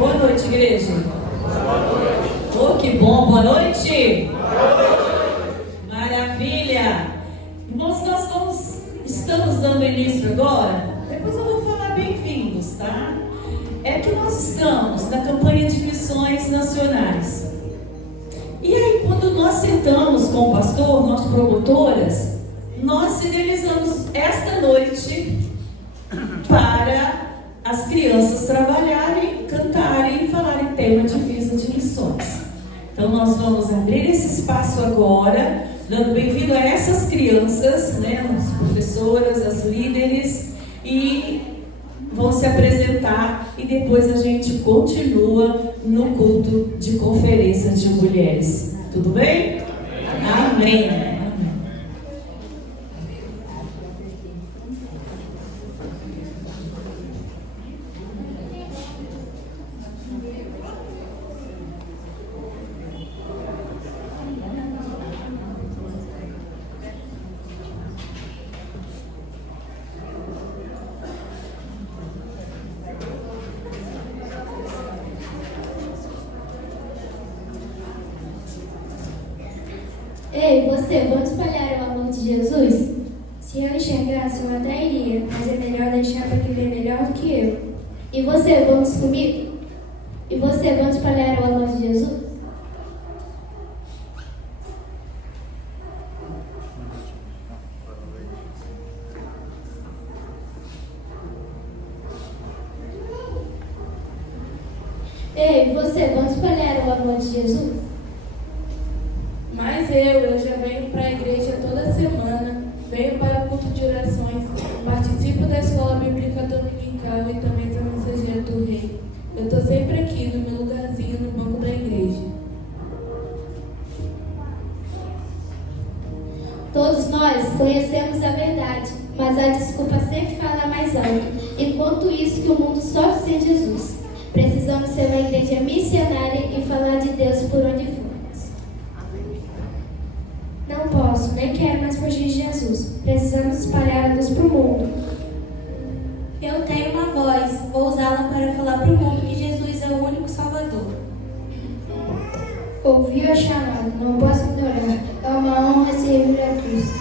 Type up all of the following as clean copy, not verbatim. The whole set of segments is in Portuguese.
Boa noite, igreja. Boa noite. Oh, que bom, boa noite. Boa noite. Maravilha. Irmãos, estamos dando início agora. Depois eu vou falar bem-vindos, tá? É que nós estamos na campanha de missões nacionais. E aí, quando nós sentamos com o pastor, nós promotoras, nós idealizamos esta noite para as crianças trabalharem, cantarem e falarem tema de Visa de Missões. Então nós vamos abrir esse espaço agora, dando bem-vindo a essas crianças, né, as professoras, as líderes, e vão se apresentar e depois a gente continua no culto de conferência de mulheres. Tudo bem? Amém. Amém. Ei, você, vamos espalhar o amor de Jesus? Se eu enxergasse, eu até iria, mas é melhor deixar para quem vê melhor do que eu. E você, vamos comigo? E você, vamos espalhar o amor de Jesus? Ei, você, vamos espalhar o amor de Jesus? Mas eu já venho para a igreja toda semana, venho para o culto de orações, participo da escola bíblica dominical e também sou mensageira do rei. Eu estou sempre aqui no meu lugarzinho no banco da igreja. Todos nós conhecemos a verdade, mas a desculpa sempre fala mais alto. Enquanto isso que o mundo sofre sem Jesus. Precisamos ser uma igreja missionária e falar de Deus por onde for. Não posso, nem quero mais fugir de Jesus. Precisamos espalhar a luz para o mundo. Eu tenho uma voz, vou usá-la para falar para o mundo que Jesus é o único Salvador. Ouviu a chamada, não posso ignorar. É uma honra servir a Cristo.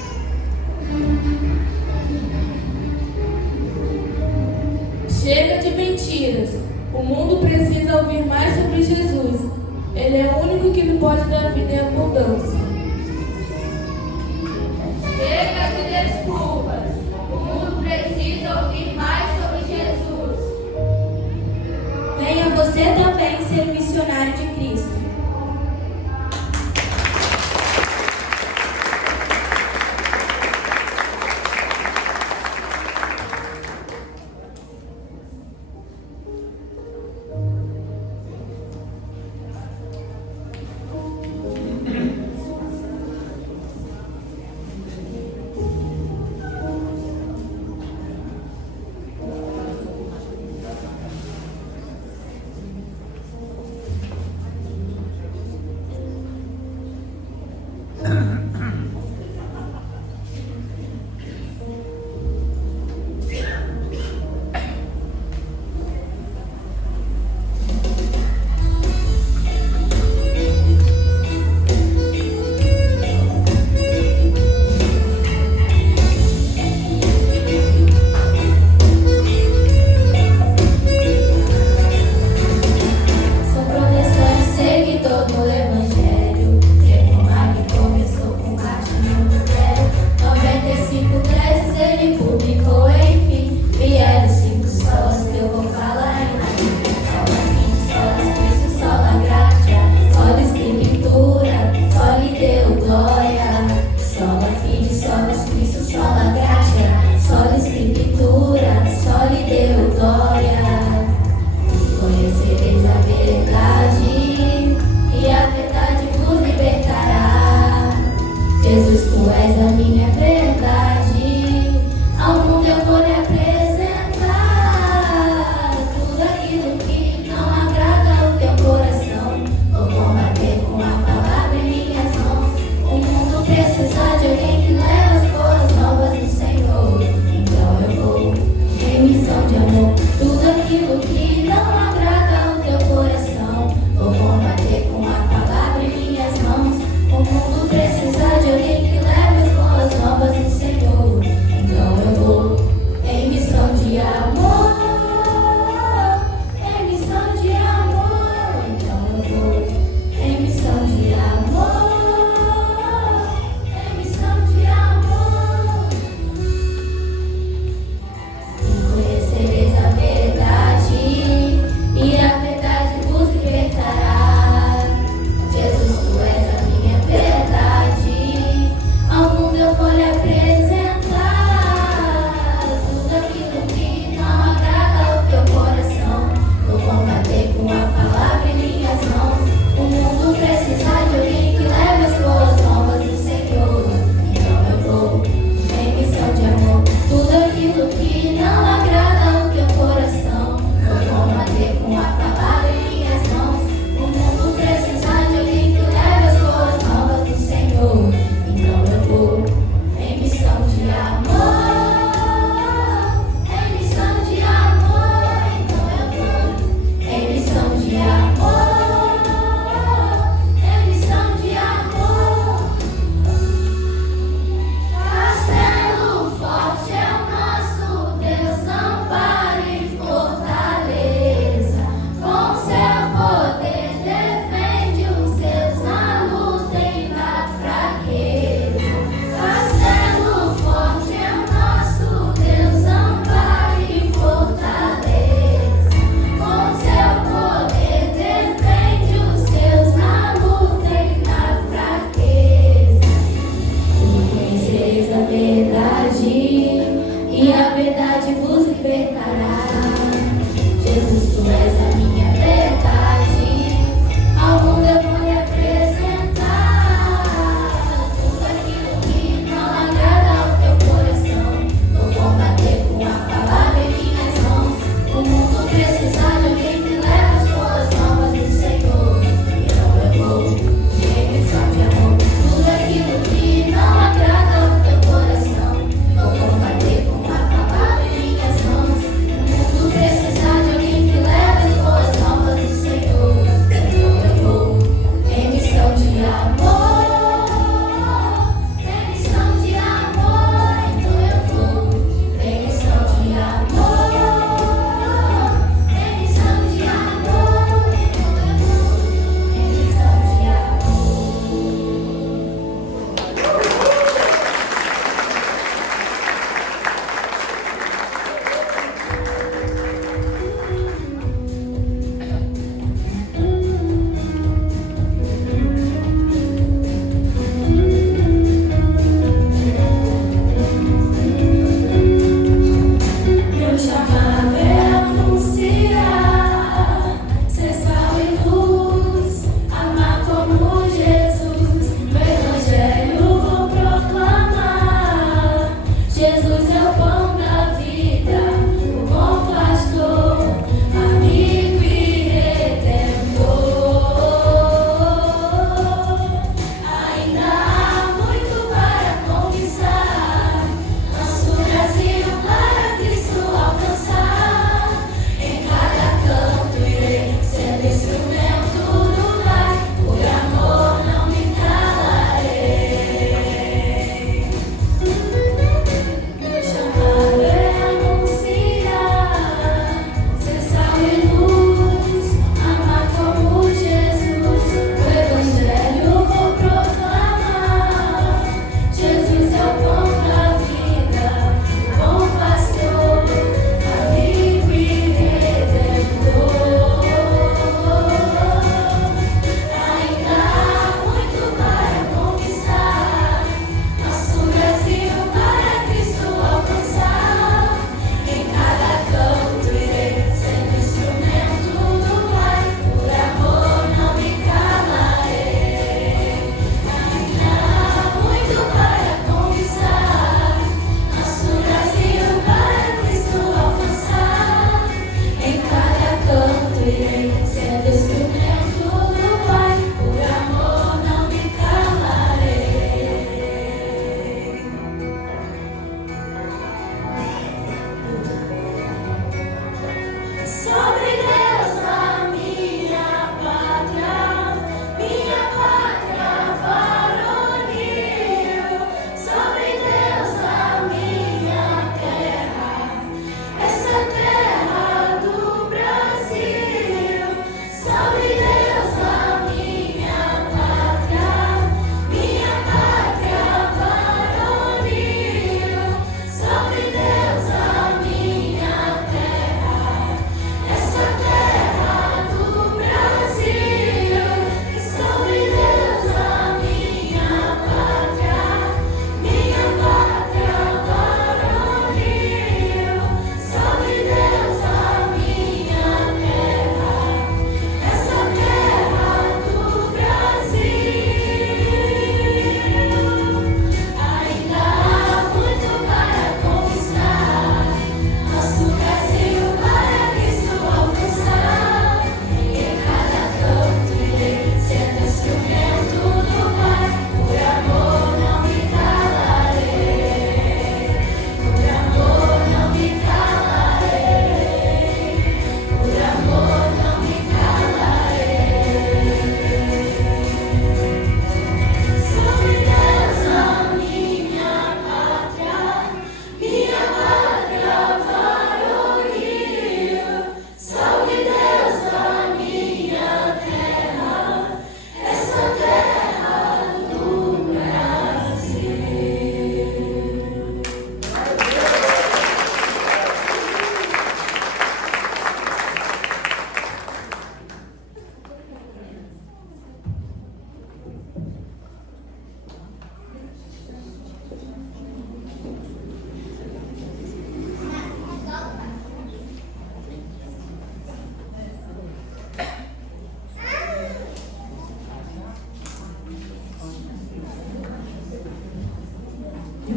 Chega de mentiras. O mundo precisa ouvir mais sobre Jesus. Ele é o único que me pode dar vida em abundância. Chega de desculpas. O mundo precisa ouvir mais sobre Jesus. Venha você também ser um missionário de Cristo.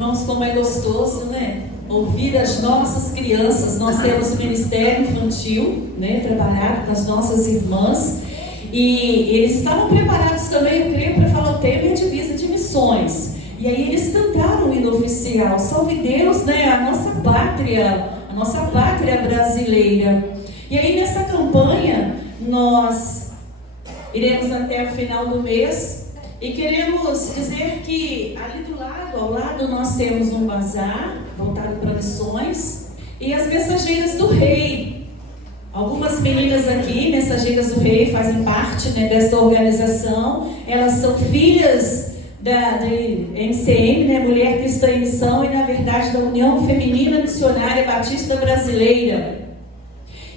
Irmãos, como é gostoso, né? Ouvir as nossas crianças. Nós temos o Ministério Infantil, né? Trabalhar com as nossas irmãs. E eles estavam preparados também, eu creio, para falar o tema e a divisa de missões. E aí eles cantaram o hino oficial, Salve Deus, né? A nossa pátria brasileira. E aí nessa campanha, nós iremos até o final do mês. E queremos dizer que ali ao lado, nós temos um bazar voltado para missões e as mensageiras do rei. Algumas meninas aqui, mensageiras do rei, fazem parte, né, dessa organização. Elas são filhas da MCM, né, Mulher Cristã em Missão, e na verdade da União Feminina Missionária Batista Brasileira.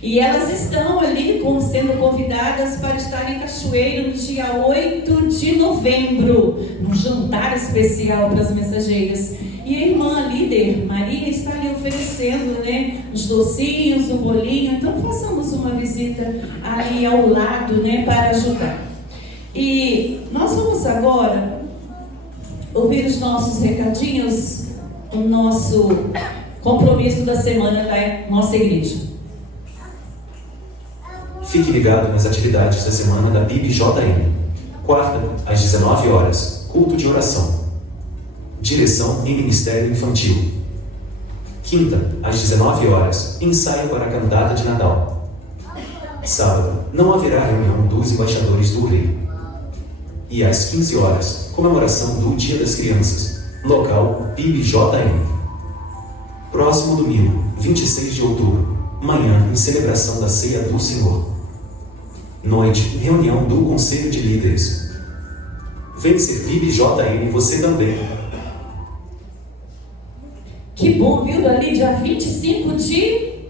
E elas estão ali sendo convidadas para estar em Cachoeiro no dia 8 de novembro, num jantar especial para as mensageiras. E a irmã líder, Maria, está ali oferecendo, né, os docinhos, o bolinho. Então façamos uma visita ali ao lado, né, para ajudar. E nós vamos agora ouvir os nossos recadinhos, o nosso compromisso da semana da nossa igreja. Fique ligado nas atividades da semana da PIB-JM. Quarta, às 19 horas, culto de oração. Direção em Ministério Infantil. Quinta, às 19 horas, ensaio para a cantata de Natal. Sábado, não haverá reunião dos embaixadores do rei. E às 15 horas, comemoração do Dia das Crianças. Local, PIB-JM. Próximo domingo, 26 de outubro. Manhã, em celebração da Ceia do Senhor. Noite, reunião do Conselho de Líderes. Vem ser PIB-JM você também. Que bom, viu? Ali dia 25 de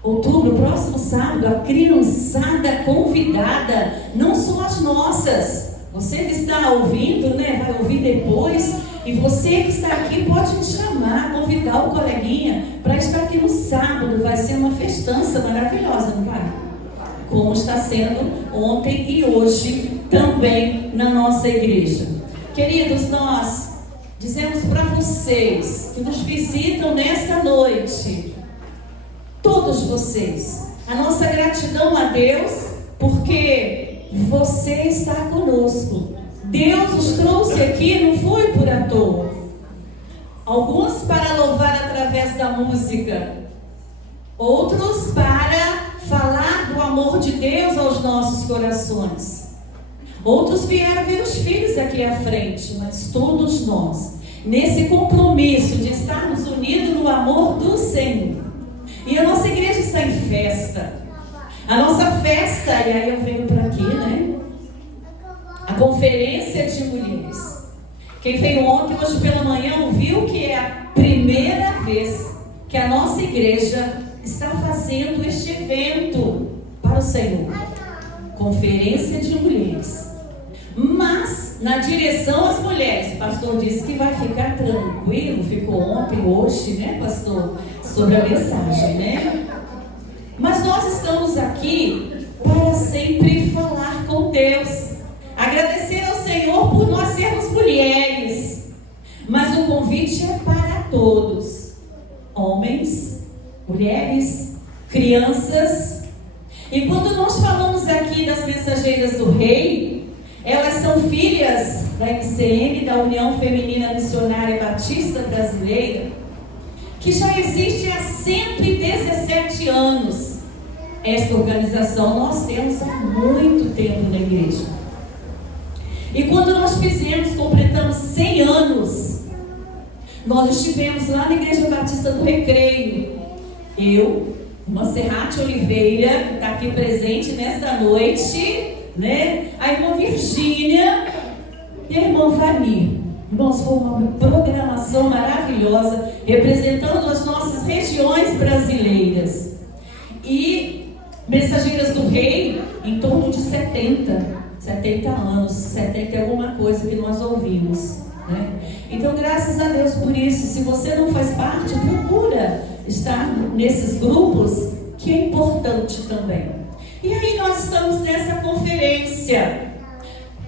outubro, próximo sábado, a criançada convidada, não só as nossas. Você que está ouvindo, né? Vai ouvir depois. E você que está aqui pode me chamar, convidar o coleguinha para estar aqui no sábado. Vai ser uma festança maravilhosa, não vai? Como está sendo ontem e hoje também na nossa igreja. Queridos, nós dizemos para vocês que nos visitam nesta noite, todos vocês, a nossa gratidão a Deus, porque você está conosco. Deus os trouxe aqui, não foi por à toa. Alguns para louvar através da música, outros para falar do amor de Deus aos nossos corações. Outros vieram ver os filhos aqui à frente, mas todos nós, nesse compromisso de estarmos unidos no amor do Senhor. E a nossa igreja está em festa. A nossa festa, e aí eu venho para aqui, né? A conferência de mulheres. Quem veio ontem, hoje pela manhã, ouviu que é a primeira vez que a nossa igreja está fazendo este evento para o Senhor. Conferência de mulheres. Mas, na direção às mulheres, o pastor disse que vai ficar tranquilo, ficou ontem, hoje, né, pastor? Sobre a mensagem, né? Mas nós estamos aqui para sempre falar com Deus. Agradecer ao Senhor por nós sermos mulheres. Mas o convite é para todos. Homens, mulheres, crianças. E quando nós falamos aqui das mensageiras do rei, elas são filhas da MCM, da União Feminina Missionária Batista Brasileira, que já existe há 117 anos. Esta organização nós temos há muito tempo na igreja. E quando nós completamos 100 anos, nós estivemos lá na Igreja Batista do Recreio. Eu, irmã Serrate Oliveira, que está aqui presente nesta noite, né? A irmã Virgínia e a irmã Vani. Irmãos, foi uma programação maravilhosa, representando as nossas regiões brasileiras. E Mensageiras do Rei, em torno de 70 anos, 70 e alguma coisa que nós ouvimos, né? Então, graças a Deus por isso. Se você não faz parte, procura estar nesses grupos, que é importante também. E aí nós estamos nessa conferência.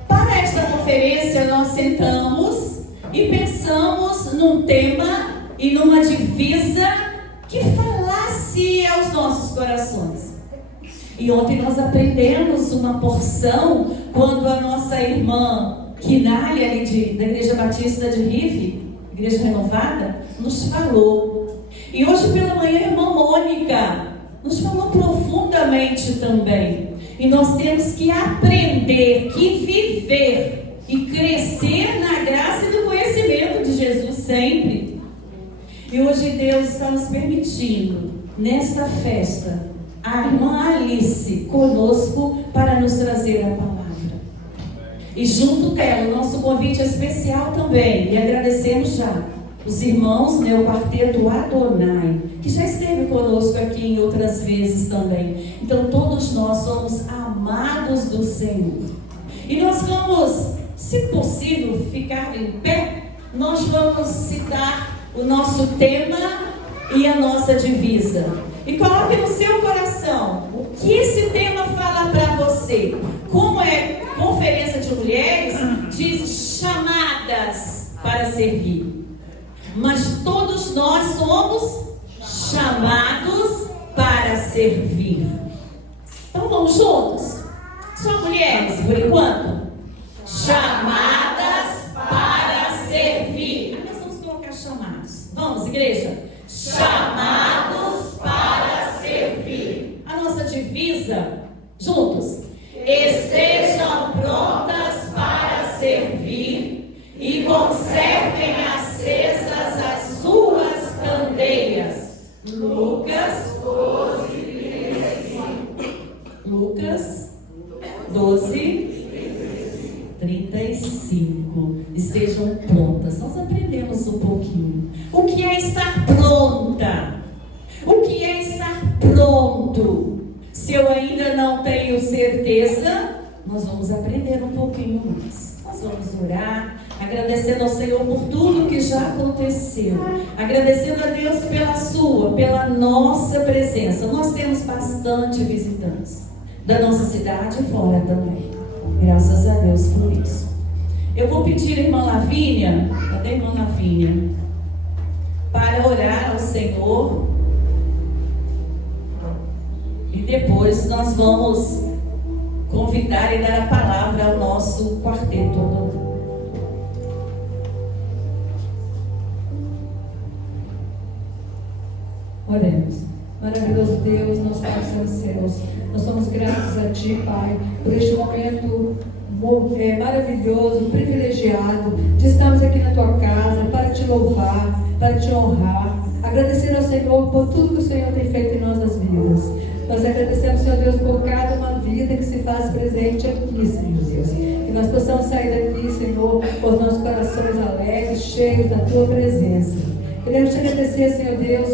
Para esta conferência nós sentamos e pensamos num tema e numa divisa que falasse aos nossos corações. E ontem nós aprendemos uma porção quando a nossa irmã Kinali, ali da Igreja Batista de Rife, Igreja Renovada, nos falou. E hoje pela manhã a irmã Mônica nos falou profundamente também. E nós temos que aprender, que viver e crescer na graça e no conhecimento de Jesus sempre. E hoje Deus está nos permitindo, nesta festa, a irmã Alice conosco para nos trazer a palavra. E junto dela, o nosso convite especial também. E agradecemos já os irmãos, o quarteto Adonai, que já esteve conosco aqui em outras vezes também. Então todos nós somos amados do Senhor. E nós vamos, se possível, ficar em pé. Nós vamos citar o nosso tema e a nossa divisa. E coloque no seu coração o que esse tema fala para você. Como é conferência de mulheres, diz chamadas para servir. Mas todos nós somos chamados para servir. Então vamos juntos? Só mulheres, por enquanto. Chamadas para servir. Nós vamos colocar chamados. Vamos, igreja? Chamados para servir. A nossa divisa, juntos. Estejam prontas para servir e conservem acesas as suas candeias. Lucas 12, 35. Lucas 12, 35. Estejam prontas. Nós aprendemos um pouquinho. O que é estar pronta? O que é estar pronto? Se eu ainda não tenho certeza, nós vamos aprender um pouquinho mais. Nós vamos orar, agradecendo ao Senhor por tudo que já aconteceu. Agradecendo a Deus pela nossa presença. Nós temos bastante visitantes da nossa cidade e fora também. Graças a Deus por isso. Eu vou pedir a irmã Lavínia, cadê a irmã Lavínia? Para orar ao Senhor. E depois nós vamos convidar e dar a palavra ao nosso quarteto. Oremos. Maravilhoso Deus, nosso Pai dos céus, nós somos gratos a Ti, Pai, por este momento maravilhoso, privilegiado de estarmos aqui na Tua casa para Te louvar, para Te honrar, agradecer ao Senhor por tudo que o Senhor tem feito em nossas vidas. Nós agradecemos, Senhor Deus, por cada uma vida que se faz presente aqui, Senhor Deus. Que nós possamos sair daqui, Senhor, com os nossos corações alegres, cheios da Tua presença. Queremos Te agradecer, Senhor Deus,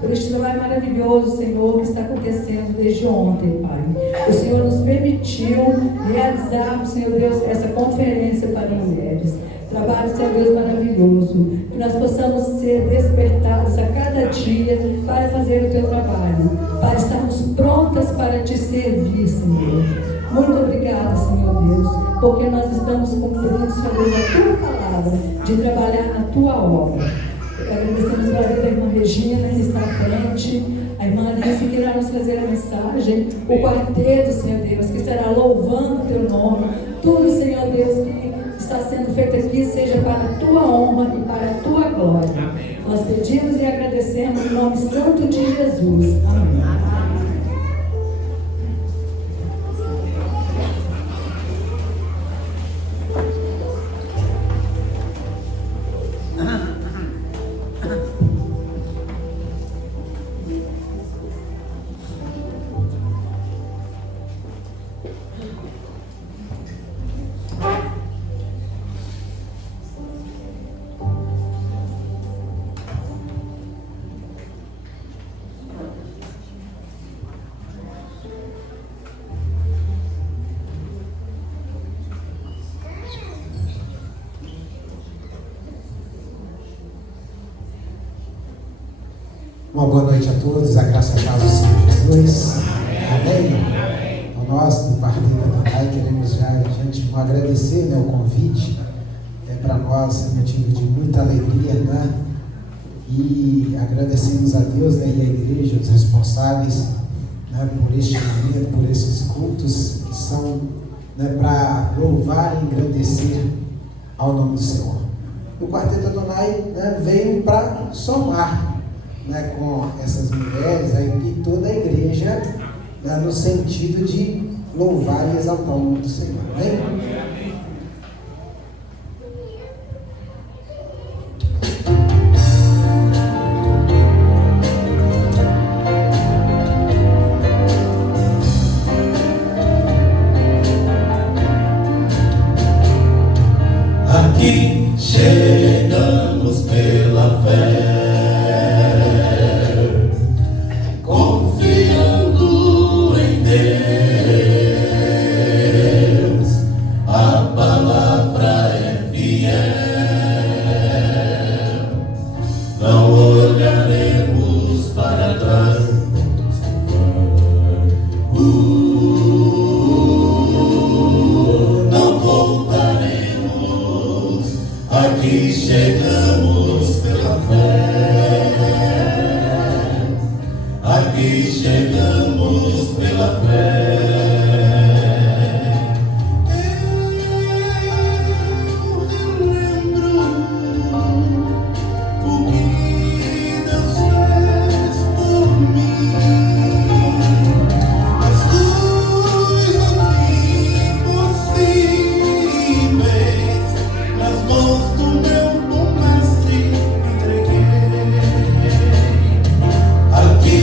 por este trabalho maravilhoso, Senhor, que está acontecendo desde ontem, Pai. O Senhor nos permitiu realizarmos, Senhor Deus, essa conferência para mulheres. Trabalho, Senhor Deus, maravilhoso. Que nós possamos ser despertados a cada dia para fazer o Teu trabalho, para estarmos prontas para Te servir, Senhor. Muito obrigada, Senhor Deus, porque nós estamos cumprindo, Senhor Deus, a Tua palavra, de trabalhar na Tua obra. Agradecemos a vida da irmã Regina, que está à frente, a irmã Alice, que irá nos trazer a mensagem, o quarteto, Senhor Deus, que estará louvando o Teu nome, tudo, Senhor Deus, que está sendo feito aqui, seja para a Tua honra e para a Tua glória. Amém. Nós pedimos e agradecemos em nome santo de Jesus. Amém. Uma boa noite a todos, a graça e a paz do Senhor Jesus. Amém? Então nós, do Quarteto Adonai, queremos já de antemão agradecer o convite para nós é motivo de muita alegria, né? E agradecemos a Deus, né, e a igreja, os responsáveis, né, por este momento, por esses cultos que são, né, para louvar e engrandecer ao nome do Senhor. O Quarteto Adonai, né, veio para somar, né, com essas mulheres e toda a igreja, né, no sentido de louvar e exaltar o nome do Senhor. Amém? Aqui chegamos pela fé, confiando em Deus. A palavra é fiel, não olharemos para trás. Não voltaremos. Aqui chegamos pela fé. Aqui chegamos pela fé. Eu lembro o que Deus fez por mim. As coisas impossíveis nas mãos do meu bom mestre entreguei. Aqui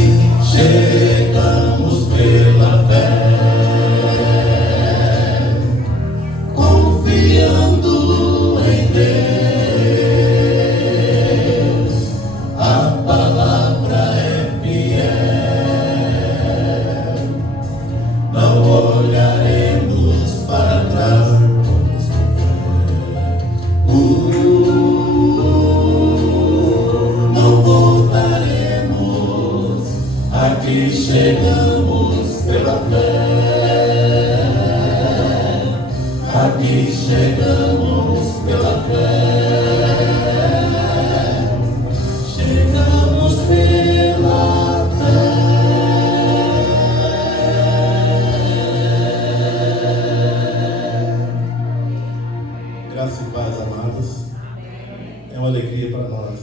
chegamos pela fé, confiando em Deus. A palavra é fiel, não olharemos para trás. Não voltaremos. Aqui chegamos pela fé. Aqui chegamos pela fé. Chegamos pela fé. Graça e paz, amados. É uma alegria para nós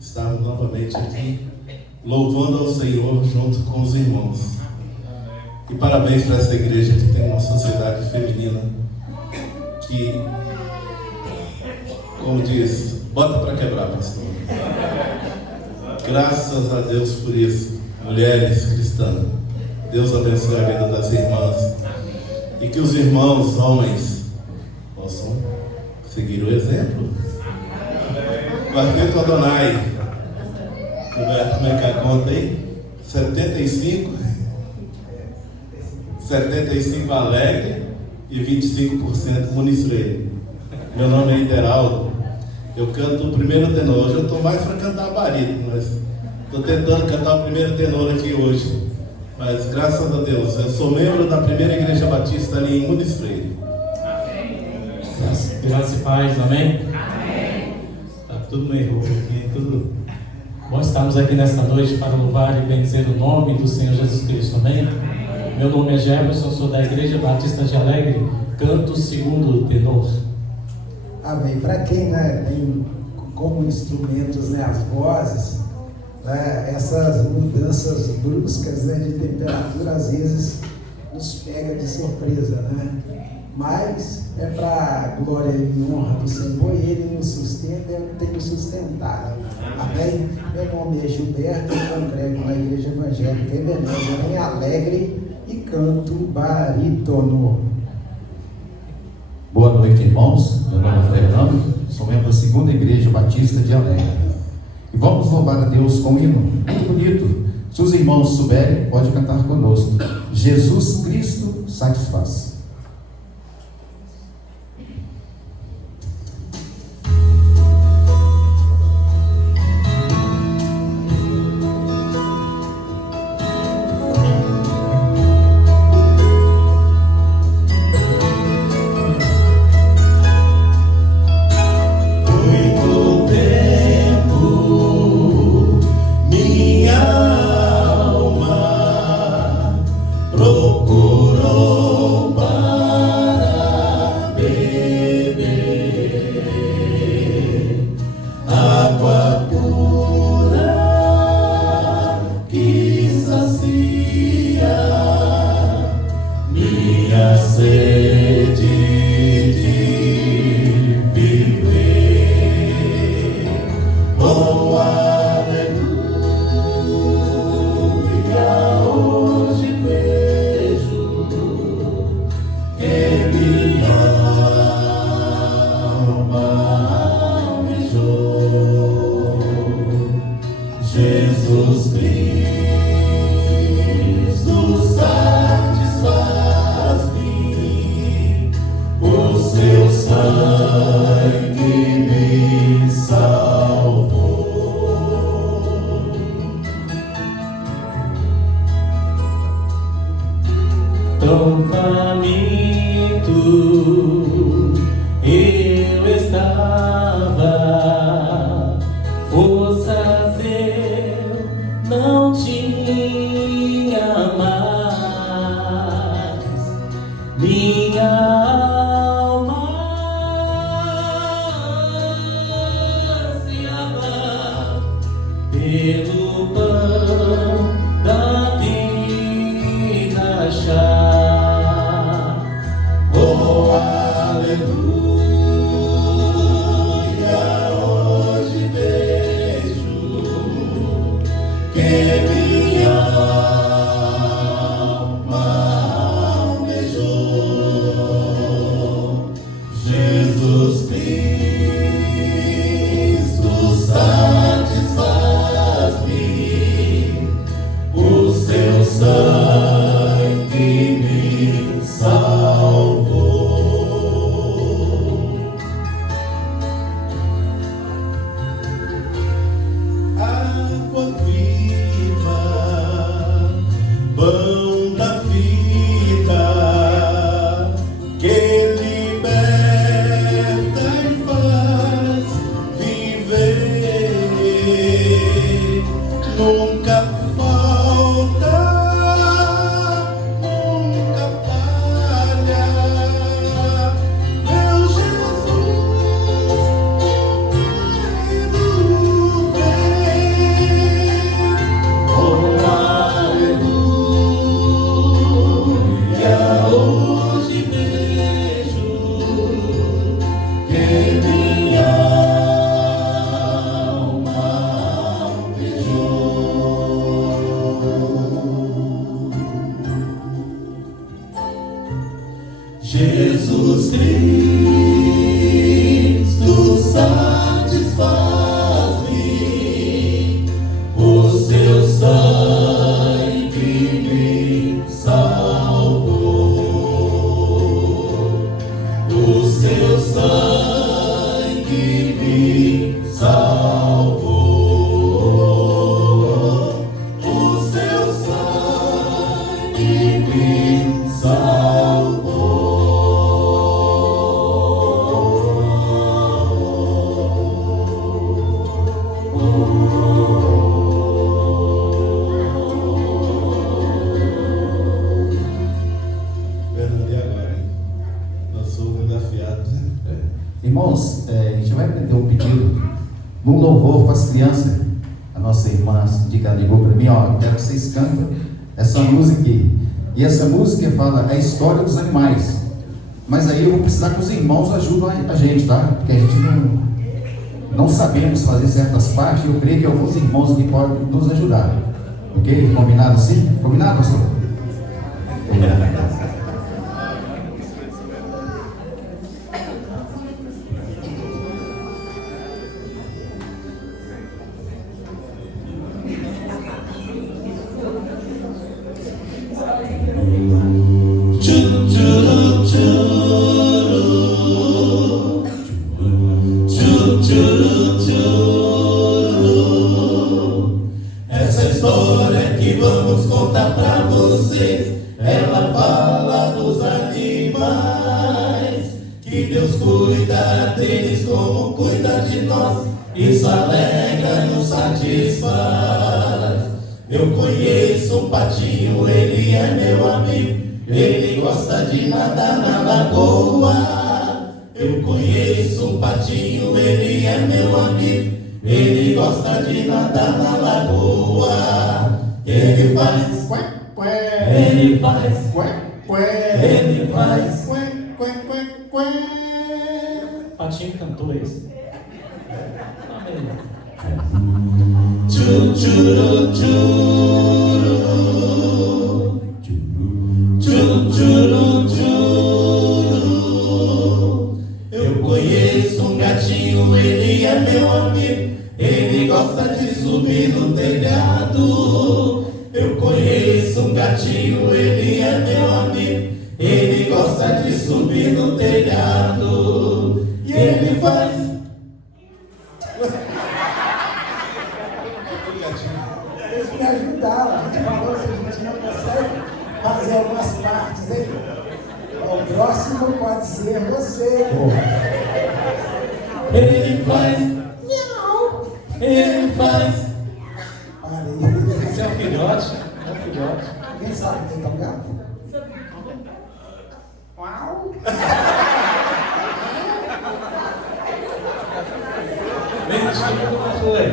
estarmos novamente aqui, louvando ao Senhor junto com os irmãos. E parabéns para essa igreja que tem uma sociedade feminina que, como diz, bota para quebrar, pastor. Graças a Deus por isso, mulheres cristãs. Deus abençoe a vida das irmãs. E que os irmãos, homens, possam seguir o exemplo. Quarteto Adonai. Como é que é a conta aí? 75 alegre e 25% municreiro. Meu nome é Ideraldo. Eu canto o primeiro tenor. Hoje eu estou mais para cantar barítono, mas estou tentando cantar o primeiro tenor aqui hoje. Mas graças a Deus, eu sou membro da primeira igreja batista ali em Muniz Freire. Graças e paz, amém? Está tudo meio roubo aqui, tudo. Bom estarmos aqui nesta noite para louvar e bendizer o nome do Senhor Jesus Cristo, amém? Meu nome é Jefferson, sou da Igreja Batista de Alegre, canto segundo tenor. Amém. Para quem, né, tem como instrumentos, né, as vozes, né, essas mudanças bruscas, né, de temperatura às vezes nos pega de surpresa, né? Mas é para a glória e honra do Senhor, e Ele nos sustenta, eu tenho sustentado. Amém? Meu nome é Gilberto, eu congrego na Igreja Evangélica Ebenezer em Alegre e canto barítono. Boa noite, irmãos. Meu nome é Fernando, sou membro da Segunda Igreja Batista de Alegre. E vamos louvar a Deus com um hino muito bonito. Se os irmãos souberem, pode cantar conosco. Jesus Cristo satisfaz. sede de viver. Oh, aleluia, hoje vejo que minha alma almejou. Jesus Cristo satisfaz-me, o seu sangue me salvou. Tão faminto eu estava, forças eu não tinha mais, minha alma ansiava pelo pão da vida achar. Oh, aleluia, hoje vejo que minha alma almejou. Jesus Cristo satisfaz-me, o seu sangue me salvou. Água viva, pão da vida, que liberta e faz viver. Nunca falta, nunca falha. Meu Jesus, querido vem. Oh, aleluia, hoje vejo que minha alma almejou. Jesus Cristo satisfaz-me, o seu sangue me salvou. O seu sangue me salvou. O seu sangue me Fernando, e agora, hein? Nós somos desafiados, né? Irmãos, a gente vai aprender um pedido num louvor para as crianças. A nossa irmã ligou para mim, ó, quero que vocês cantem essa música aqui. E essa música fala a história dos animais. Mas aí eu vou precisar que os irmãos ajudem a gente, tá? Porque a gente não sabemos fazer certas partes. Eu creio que alguns irmãos aqui podem nos ajudar. Ok? Combinado assim? Combinado, pastor? Essa história que vamos contar pra vocês, ela fala dos animais, que Deus cuida deles como cuida de nós. Isso alegra e nos satisfaz. Eu conheço um patinho, ele é meu amigo, ele gosta de nadar na lagoa. Eu conheço um patinho, ele é meu amigo, ele gosta de nadar na lagoa. Ele faz, ele faz, Ele faz. Quen. Patinho cantou esse. Amém. Eu conheço um gatinho, ele é meu amigo. Ele gosta de subir no telhado. Eu conheço um gatinho, ele é meu amigo. Ele gosta de subir no telhado. E ele faz. Eles me ajudaram. A gente falou que a gente não consegue fazer algumas partes, hein? O próximo pode ser você. Ele faz. Não. Ele faz. Parei. Esse é o filhote. É o filhote. Quem sabe quem tá o gato? Uau! Mentira, não foi.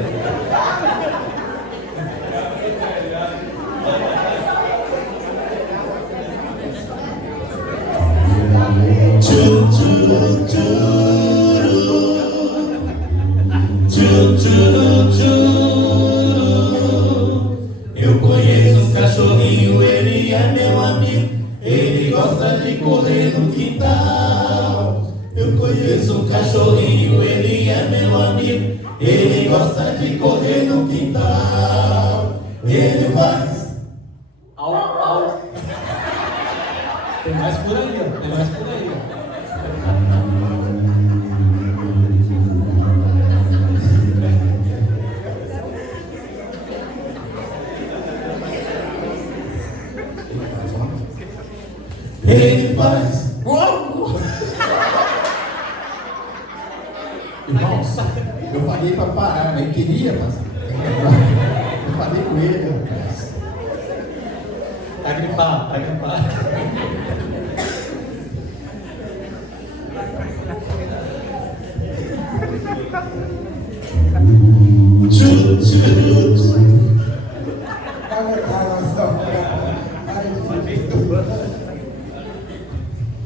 Eu conheço um cachorrinho, ele é meu amigo. Ele gosta de correr no quintal. Eu conheço um cachorrinho, ele é meu amigo. Ele gosta de correr no quintal. Ele faz. Au. Tem mais por aí, ó. Tem mais por aí, ó. Ele faz. Irmãos, eu falei para parar, mas eu queria fazer. Eu falei com ele, rapaz. Tá gripado.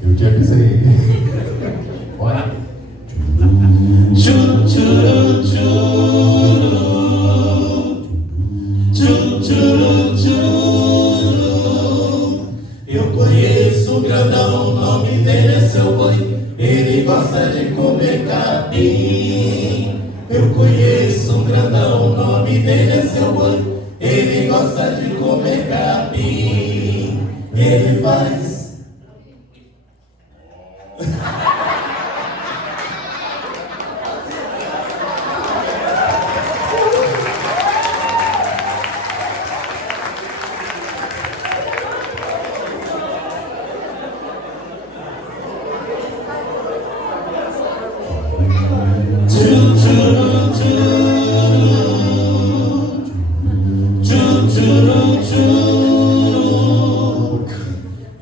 Eu te avisei. Olha. Eu conheço um grandão, o nome dele é seu boi. Ele gosta de comer capim. Eu conheço um grandão, o nome dele é seu boi. Ele gosta de comer capim. Ele faz.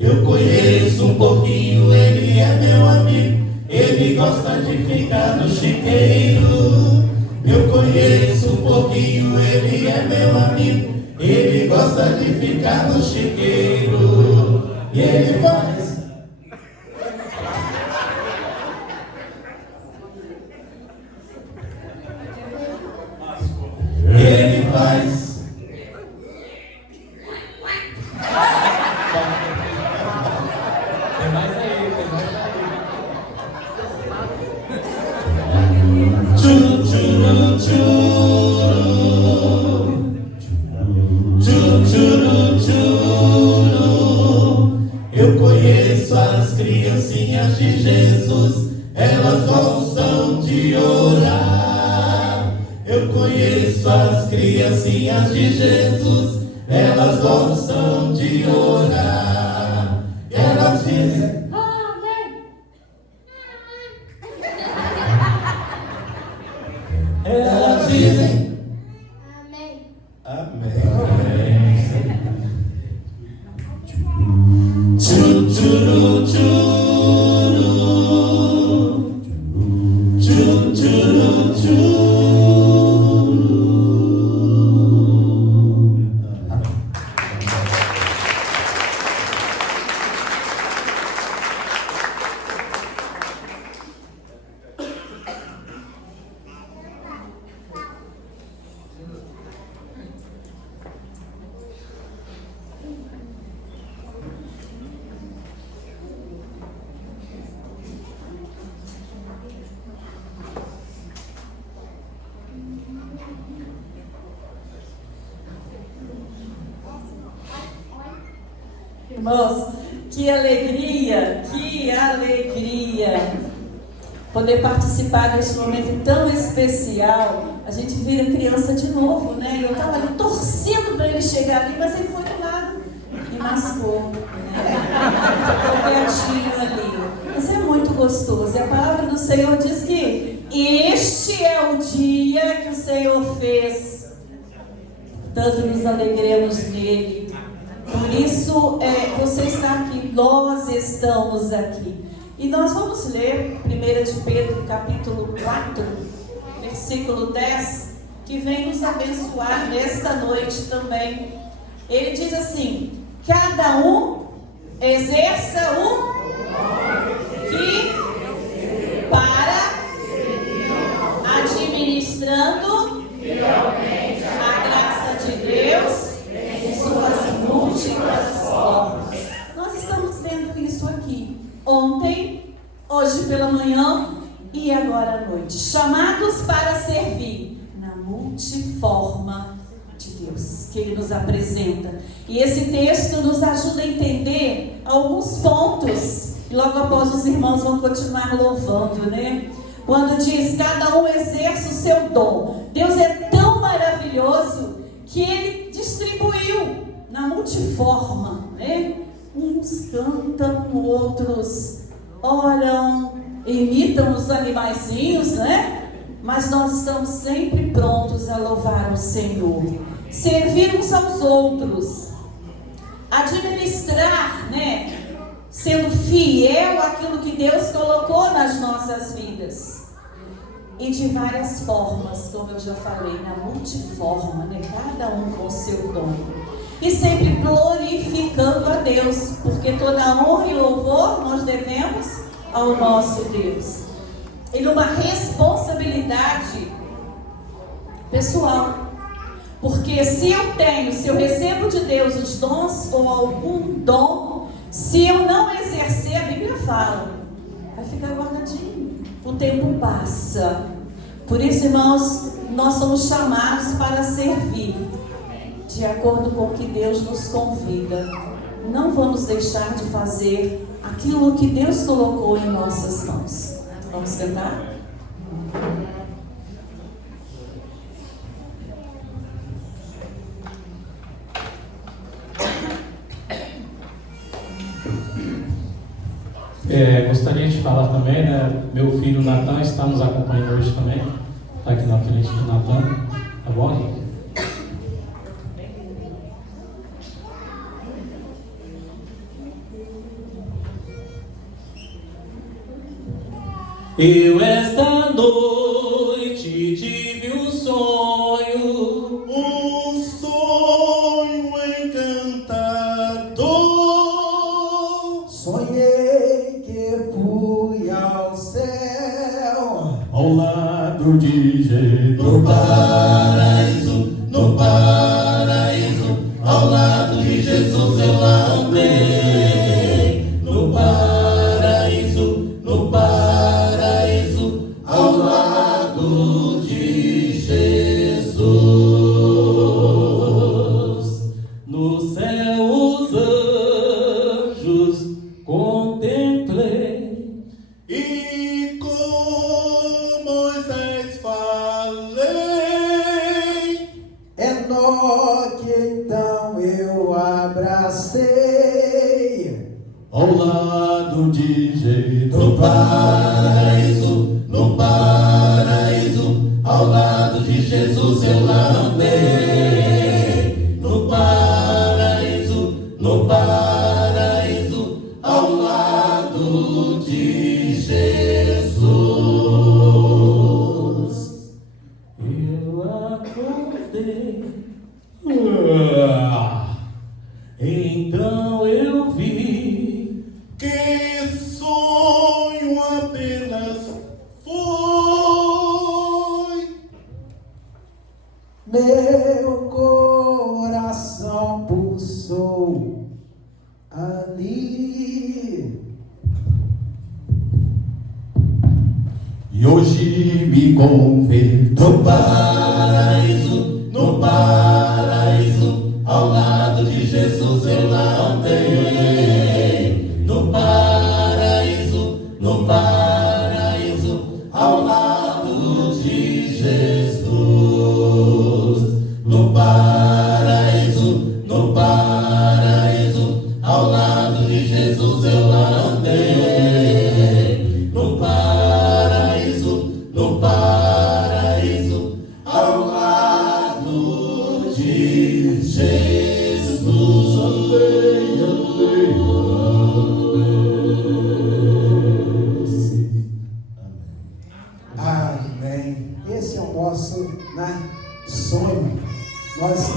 Eu conheço um pouquinho, ele é meu amigo. Ele gosta de ficar no chiqueiro. Eu conheço um pouquinho, ele é meu amigo. Ele gosta de ficar no chiqueiro. E ele faz. Ele faz. Tem mais aí. Eu conheço as criancinhas de Jesus, elas gostam de orar. Eu conheço as criancinhas de Jesus, elas gostam de orar. Elas dizem amém. Elas dizem Amém. amém. Tchu, tchuru, tchuru. Tchu, tchuru, tchuru. Irmãos, que alegria poder participar deste momento tão especial. A gente vira criança de novo, né? Eu estava ali torcendo para ele chegar ali, mas ele foi do lado e mascou, né? Ficou quietinho ali. Mas é muito gostoso. E a palavra do Senhor diz que este é o dia que o Senhor fez. Tanto nos alegremos nele. Por isso, você está aqui, nós estamos aqui. E nós vamos ler 1 de Pedro, capítulo 4, versículo 10, que vem nos abençoar nesta noite também. Ele diz assim: cada um exerça o que para, administrando a graça de Deus em suas múltiplas formas. Nós estamos vendo isso aqui ontem, hoje pela manhã e agora à noite. Chamados para servir na multiforma de Deus que Ele nos apresenta. E esse texto nos ajuda a entender alguns pontos. E logo após os irmãos vão continuar louvando, né? Quando diz, cada um exerce o seu dom. Deus é tão maravilhoso que Ele distribuiu na multiforma, né? Uns cantam, outros oram, imitam os animaizinhos, né? Mas nós estamos sempre prontos a louvar o Senhor. Servir uns aos outros. Administrar, né? Sendo fiel àquilo que Deus colocou nas nossas vidas. E de várias formas, como eu já falei, na multiforma, né? Cada um com o seu dom. E sempre glorificando a Deus, porque toda honra e louvor nós devemos ao nosso Deus. E numa responsabilidade pessoal. Porque se eu recebo de Deus os dons ou algum dom, se eu não exercer, a Bíblia fala, vai ficar guardadinho. O tempo passa. Por isso, irmãos, nós somos chamados para servir de acordo com o que Deus nos convida. Não vamos deixar de fazer aquilo que Deus colocou em nossas mãos. Vamos cantar? Gostaria de falar também, né? Meu filho Natan está nos acompanhando hoje também. Está aqui na frente do Natan. Tá bom, gente? Eu esta noite tive um sonho encantador. Sonhei que fui ao céu, ao lado de Jesus, no paraíso, ao lado de Jesus eu lá andei. No paraíso, ao lado de Jesus. No céu os anjos contemplei, e com Moisés falei. Enoque então eu abracei, ao lado de Jesus. No paraíso, ao lado de Jesus eu lá andei. No paraíso, ao lado de Jesus. Eu acordei, então eu vi que sonho apenas foi. meu coração pulsou ali. E hoje me converto No paraíso, ao lado de Jesus eu lá andei.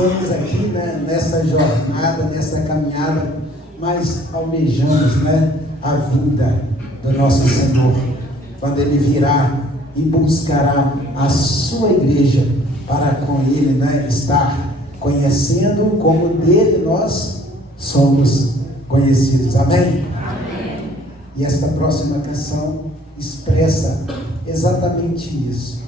estamos aqui, né, nessa jornada, nessa caminhada, mas almejamos, né, a vinda do nosso Senhor, quando Ele virá e buscará a sua igreja para com Ele, né, estar conhecendo como dele nós somos conhecidos. Amém? Amém. E esta próxima canção expressa exatamente isso.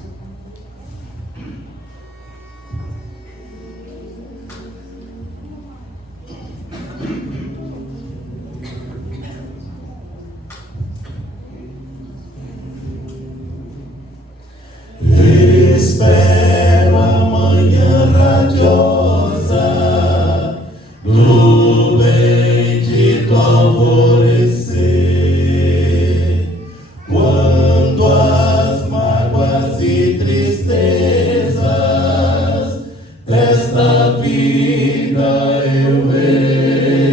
Espero a manhã radiosa do bendito alvorecer, quando as mágoas e tristezas desta vida eu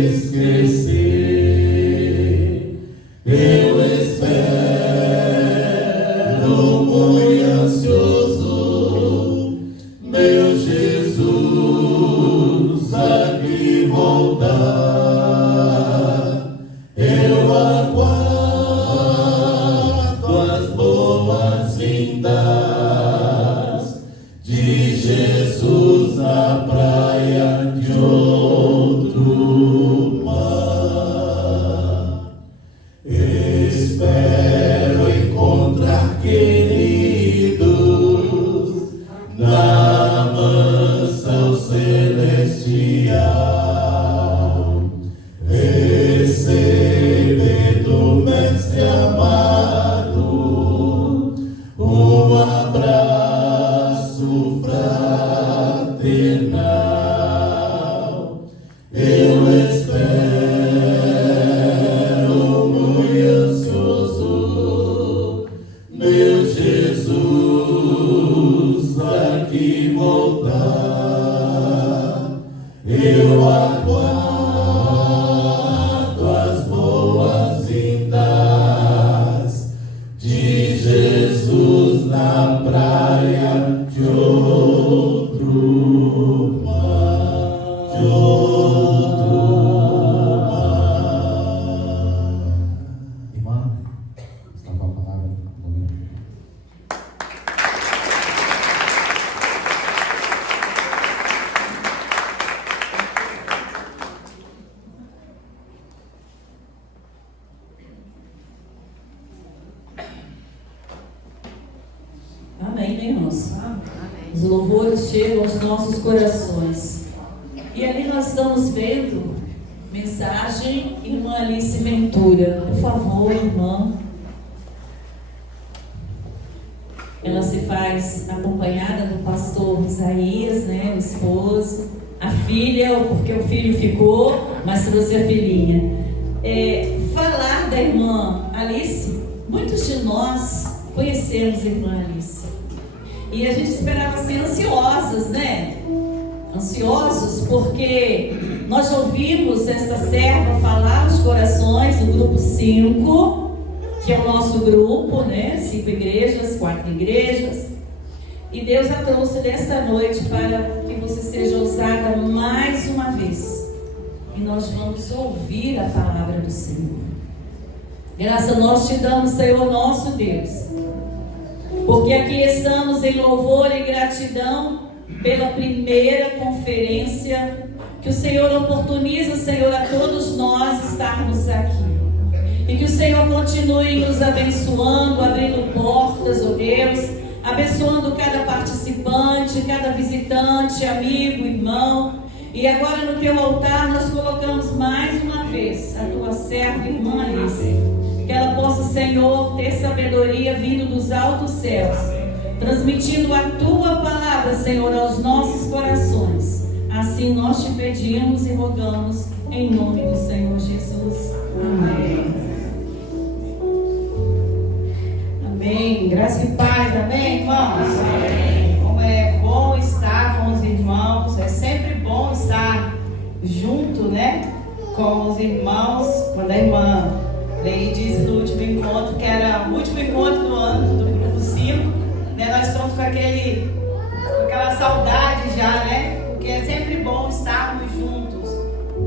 esquecer. Eu espero muito ansioso meu Jesus aqui voltar. Eu aguardo as boas-vindas de Jesus na praia de outro mar. Espero encontrar queridos na mansão celestial, receber do Mestre amado um abraço fraternal. Eu espero muito ansioso meu Jesus aqui voltar. Eu aguardo as boas-vindas de Jesus na praia de outro mar, de outro mar. Irmã, está com a palavra no momento. Amém, né, irmãos? Os louvores chegam aos nossos corações. E ali nós estamos vendo mensagem, irmã Alice Ventura. Por favor, irmã. Ela se faz acompanhada do pastor Isaías, né, o esposo, a filha, porque o filho ficou, mas trouxe a filhinha. Falar da irmã Alice, muitos de nós conhecemos a irmã Alice. E a gente esperava ser ansiosas, né? Ansiosos porque nós ouvimos esta serva falar os corações do grupo 5, que é o nosso grupo, né? 5 igrejas, 4 igrejas. E Deus a trouxe nesta noite para que você seja usada mais uma vez. E nós vamos ouvir a palavra do Senhor. Graças nós te damos, Senhor nosso Deus. Porque aqui estamos em louvor e gratidão pela primeira conferência que o Senhor oportuniza, Senhor, a todos nós estarmos aqui. E que o Senhor continue nos abençoando, abrindo portas, ó Deus, abençoando cada participante, cada visitante, amigo, irmão. E agora no teu altar nós colocamos mais uma vez a tua serva, irmã Alice. Que ela possa, Senhor, ter sabedoria vindo dos altos céus, transmitindo a tua palavra, Senhor, aos nossos corações. Assim nós te pedimos e rogamos em nome do Senhor Jesus. Amém. Amém. Graça e paz, amém, irmãos? Amém. Como é bom estar com os irmãos, é sempre bom estar junto, né, com os irmãos, quando a irmã Lei disse no último encontro, que era o último encontro do ano, do grupo 5, né? Nós estamos com aquela saudade já, né? Porque é sempre bom estarmos juntos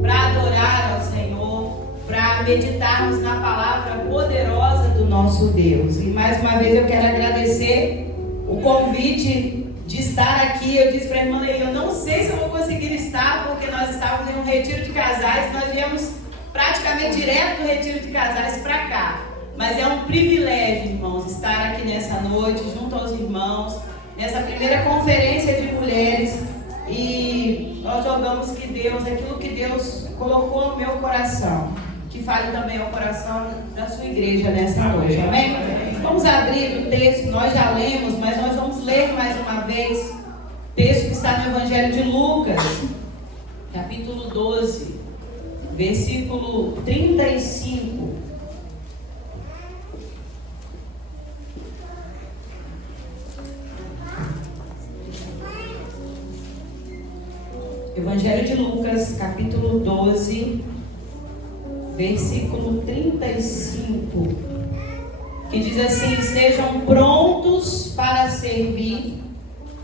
para adorar ao Senhor, para meditarmos na palavra poderosa do nosso Deus. E mais uma vez eu quero agradecer o convite de estar aqui. Eu disse para a irmã Leia, eu não sei se eu vou conseguir estar, porque nós estávamos em um retiro de casais, nós viemos praticamente direto do retiro de casais para cá. Mas é um privilégio, irmãos, estar aqui nessa noite, junto aos irmãos, nessa primeira conferência de mulheres. E nós rogamos que Deus, aquilo que Deus colocou no meu coração, que fale também ao coração da sua igreja nessa noite, amém? Vamos abrir o texto, nós já lemos, mas nós vamos ler mais uma vez o texto que está no Evangelho de Lucas, capítulo 12, versículo 35. Evangelho de Lucas, capítulo 12, versículo 35, que diz assim: sejam prontos para servir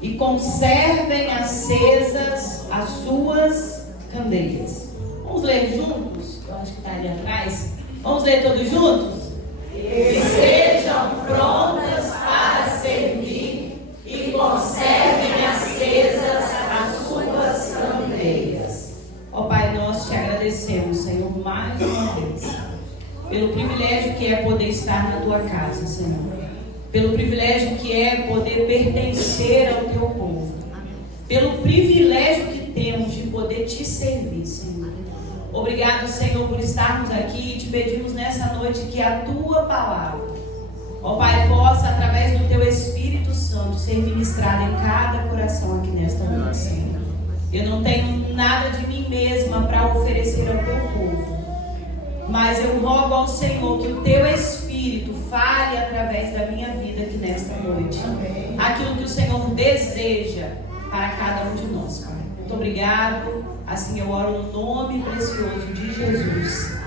e conservem acesas as suas candeias. Vamos ler juntos? Eu acho que está ali atrás. Vamos ler todos juntos? E sejam prontas para servir e conservem acesas as suas candeias. Ó Pai, nós te agradecemos, Senhor, mais uma vez, pelo privilégio que é poder estar na tua casa, Senhor. Pelo privilégio que é poder pertencer ao teu povo. Pelo privilégio que temos de poder te servir, Senhor. Obrigado, Senhor, por estarmos aqui e te pedimos nessa noite que a tua palavra, ó Pai, possa, através do teu Espírito Santo, ser ministrada em cada coração aqui nesta noite, Senhor. Eu não tenho nada de mim mesma para oferecer ao teu povo, mas eu rogo ao Senhor que o teu Espírito fale através da minha vida aqui nesta noite. Aquilo que o Senhor deseja para cada um de nós, Pai. Muito obrigado. Assim eu oro no nome precioso de Jesus.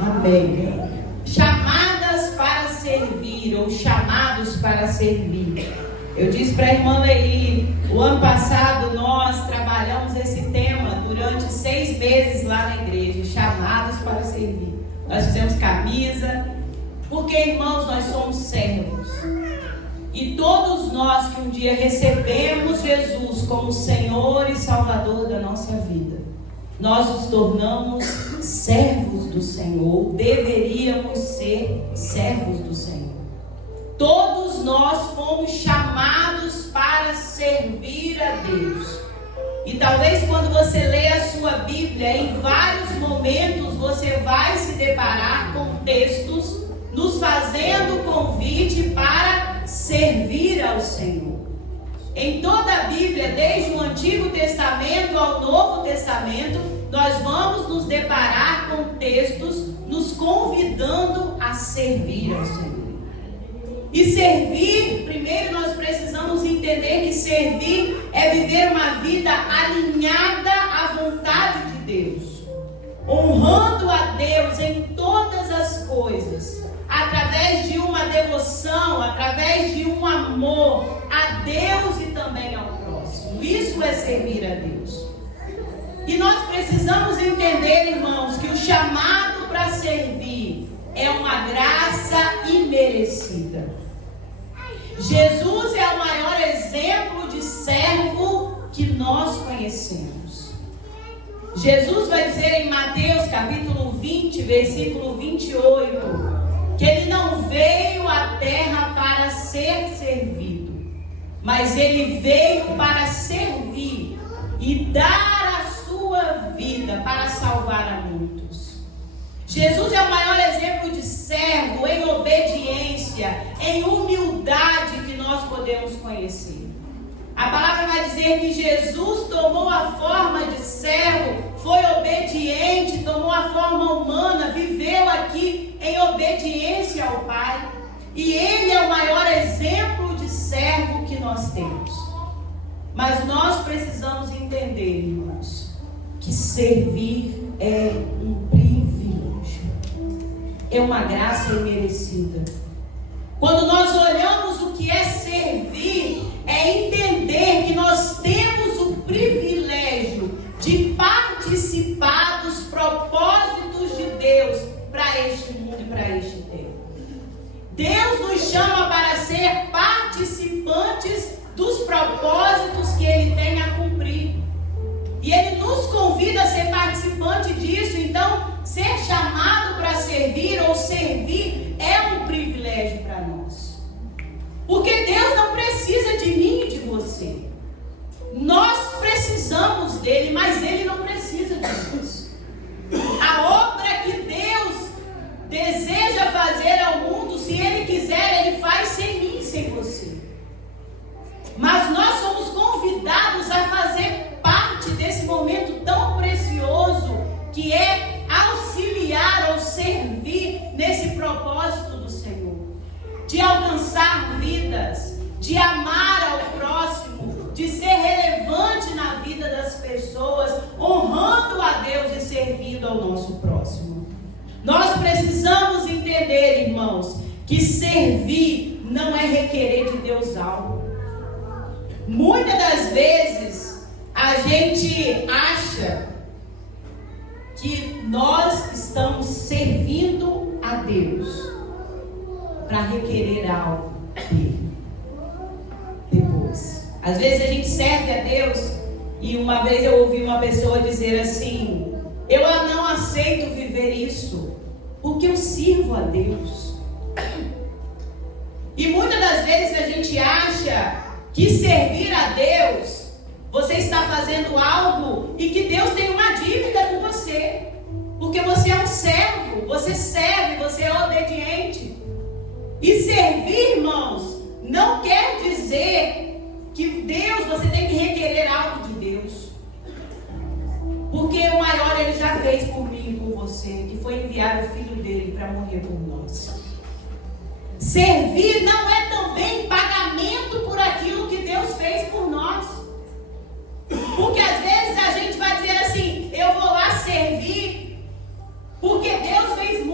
Amém. Chamadas para servir, ou chamados para servir. Eu disse para a irmã Leí, o ano passado nós trabalhamos esse tema durante 6 meses lá na igreja, chamados para servir. Nós fizemos camisa, porque, irmãos, nós somos servos. E todos nós que um dia recebemos Jesus como Senhor e Salvador da nossa vida, nós nos tornamos servos do Senhor, deveríamos ser servos do Senhor. Todos nós fomos chamados para servir a Deus. E talvez quando você lê a sua Bíblia, em vários momentos você vai se deparar com textos nos fazendo convite para servir ao Senhor. Em toda a Bíblia, desde o Antigo Testamento ao Novo Testamento, nós vamos nos deparar com textos nos convidando a servir ao Senhor. E servir, primeiro nós precisamos entender que servir é viver uma vida alinhada à vontade de Deus, honrando a Deus em todas as coisas, através de uma devoção, através de um amor a Deus e também ao próximo. Isso é servir a Deus. E nós precisamos entender, irmãos, que o chamado para servir é uma graça imerecida. Jesus é o maior exemplo de servo que nós conhecemos. Jesus vai dizer em Mateus capítulo 20, versículo 28, que ele não veio à terra para ser servido, mas ele veio para servir e dar a sua vida para salvar a muitos. Jesus é o maior exemplo de servo em obediência, em humildade que nós podemos conhecer. A palavra vai dizer que Jesus tomou a forma de servo, foi obediente, tomou a forma humana, viveu aqui em obediência ao Pai. E Ele é o maior exemplo de servo que nós temos. Mas nós precisamos entender, irmãos, que servir é um privilégio. É uma graça imerecida. Quando nós olhamos o que é servir, é entender que nós temos o privilégio participar dos propósitos de Deus para este mundo e para este tempo. Deus nos chama para ser participantes dos propósitos que Ele tem a cumprir. E Ele nos convida a ser participante disso. Então, ser chamado para servir ou servir é um privilégio para nós. Porque Deus não precisa de mim e de você. Nós precisamos dele, mas Ele não precisa de nós. A obra que Deus deseja fazer ao mundo, se Ele quiser, Ele faz sem mim e sem você. Mas nós somos convidados a fazer parte desse momento tão precioso que é auxiliar ou servir nesse propósito do Senhor, de alcançar vidas, de amar ao próximo, de ser relevante na vida das pessoas, honrando a Deus e servindo ao nosso próximo. Nós precisamos entender, irmãos, que servir não é requerer de Deus algo. Muitas das vezes a gente acha que nós estamos servindo a Deus para requerer algo dele depois. Às vezes a gente serve a Deus, e uma vez eu ouvi uma pessoa dizer assim: eu não aceito viver isso porque eu sirvo a Deus. E muitas das vezes a gente acha que servir a Deus, você está fazendo algo e que Deus tem uma dívida com você, porque você é um servo, você serve, você é obediente. E servir, irmãos, não quer dizer que Deus, você tem que requerer algo de Deus, porque o maior Ele já fez por mim e por você, que foi enviar o Filho dele para morrer por nós. Servir não é também pagamento por aquilo que Deus fez por nós. Porque às vezes a gente vai dizer assim: eu vou lá servir porque Deus fez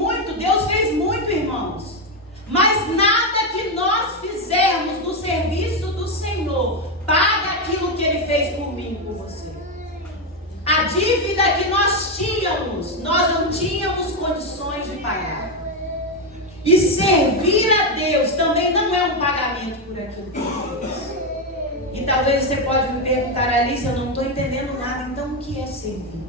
muito, irmãos. Mas nada que nós fizermos no serviço do Senhor paga aquilo que Ele fez por mim e por você. A dívida que nós tínhamos, nós não tínhamos condições de pagar. E servir a Deus também não é um pagamento por aquilo que Ele fez. E talvez você pode me perguntar: Alice, eu não estou entendendo nada. Então o que é servir?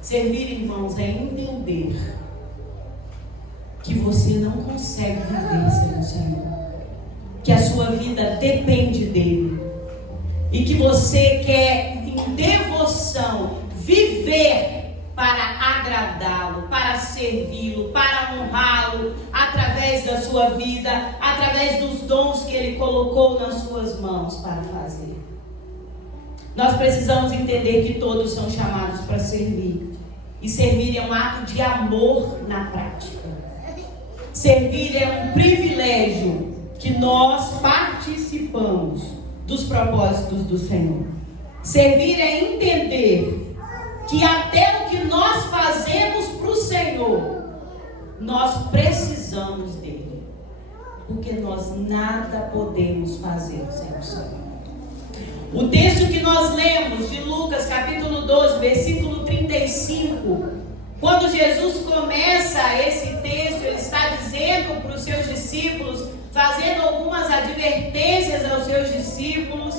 Servir, irmãos, é entender que você não consegue viver sem o Senhor, que a sua vida depende dEle, e que você quer em devoção viver para agradá-lo, para servi-lo, para honrá-lo, através da sua vida, através dos dons que Ele colocou nas suas mãos para fazer. Nós precisamos entender que todos são chamados para servir. E servir é um ato de amor na prática. Servir é um privilégio que nós participamos dos propósitos do Senhor. Servir é entender que até o que nós fazemos para o Senhor, nós precisamos dele, porque nós nada podemos fazer sem o Senhor. O texto que nós lemos de Lucas capítulo 12, versículo 35, quando Jesus começa esse texto, Ele está dizendo para os seus discípulos, fazendo algumas advertências aos seus discípulos,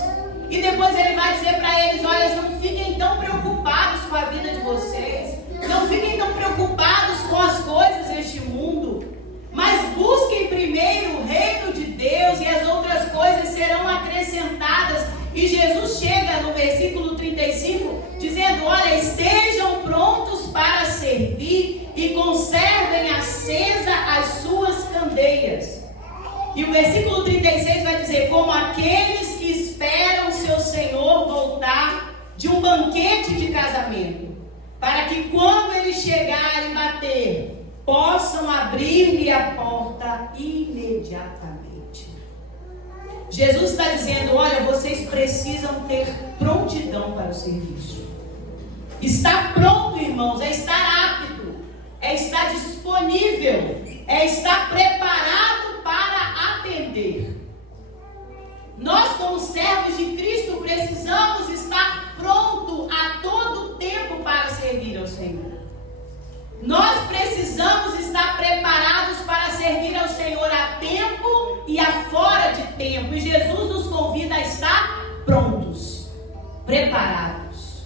e depois Ele vai dizer para eles: olha, não fiquem tão preocupados com a vida de vocês, não fiquem tão preocupados com as coisas deste mundo, mas busquem primeiro o reino de Deus e as outras coisas serão acrescentadas. E Jesus chega no versículo 35 dizendo: olha, estejam prontos para servir e conservem acesa as suas candeias. E o versículo 36 vai dizer: como aqueles que esperam seu Senhor voltar de um banquete de casamento, para que quando Ele chegar e bater, possam abrir-lhe a porta imediatamente. Jesus está dizendo: olha, vocês precisam ter prontidão para o serviço. Estar pronto, irmãos, é estar apto, é estar disponível, é estar preparado para atender. Nós, como servos de Cristo, precisamos estar pronto a todo tempo preparados.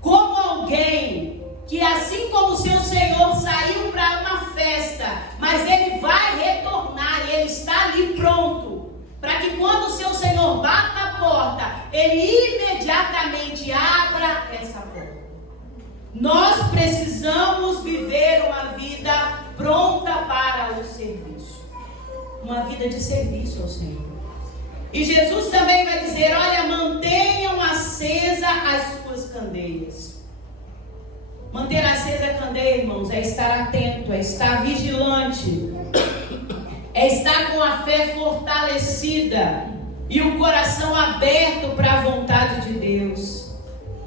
Como alguém que, assim como o seu Senhor saiu para uma festa, mas ele vai retornar e ele está ali pronto, para que quando o seu Senhor bata a porta, ele imediatamente abra essa porta. Nós precisamos viver uma vida pronta para o serviço. Uma vida de serviço ao Senhor. E Jesus também vai dizer, olha, mantenham acesa as suas candeias. Manter acesa a candeia, irmãos, é estar atento, é estar vigilante, é estar com a fé fortalecida e o coração aberto para a vontade de Deus.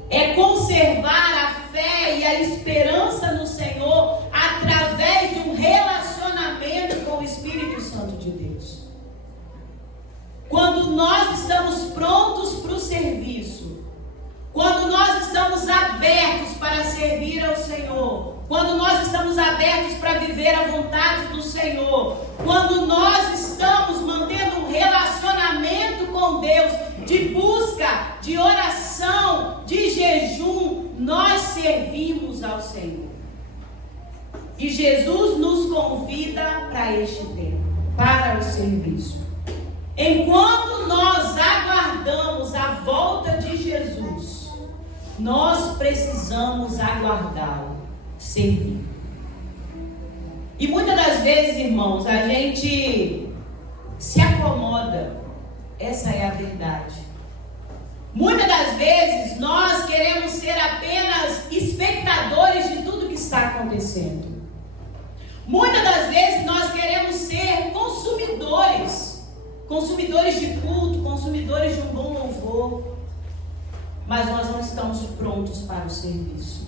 É conservar a fé e a esperança no Senhor através de um relacionamento com o Espírito Santo de Deus. Quando nós estamos prontos para o serviço, quando nós estamos abertos para servir ao Senhor, quando nós estamos abertos para viver a vontade do Senhor, quando nós estamos mantendo um relacionamento com Deus, de busca, de oração, de jejum, nós servimos ao Senhor. E Jesus nos convida para este tempo, para o serviço. Enquanto nós aguardamos a volta de Jesus, nós precisamos aguardá-lo, servir. E muitas das vezes, irmãos, a gente se acomoda. Essa é a verdade. Muitas das vezes nós queremos ser apenas espectadores de tudo que está acontecendo. Muitas das vezes nós queremos ser consumidores de culto, consumidores de um bom louvor, mas nós não estamos prontos para o serviço.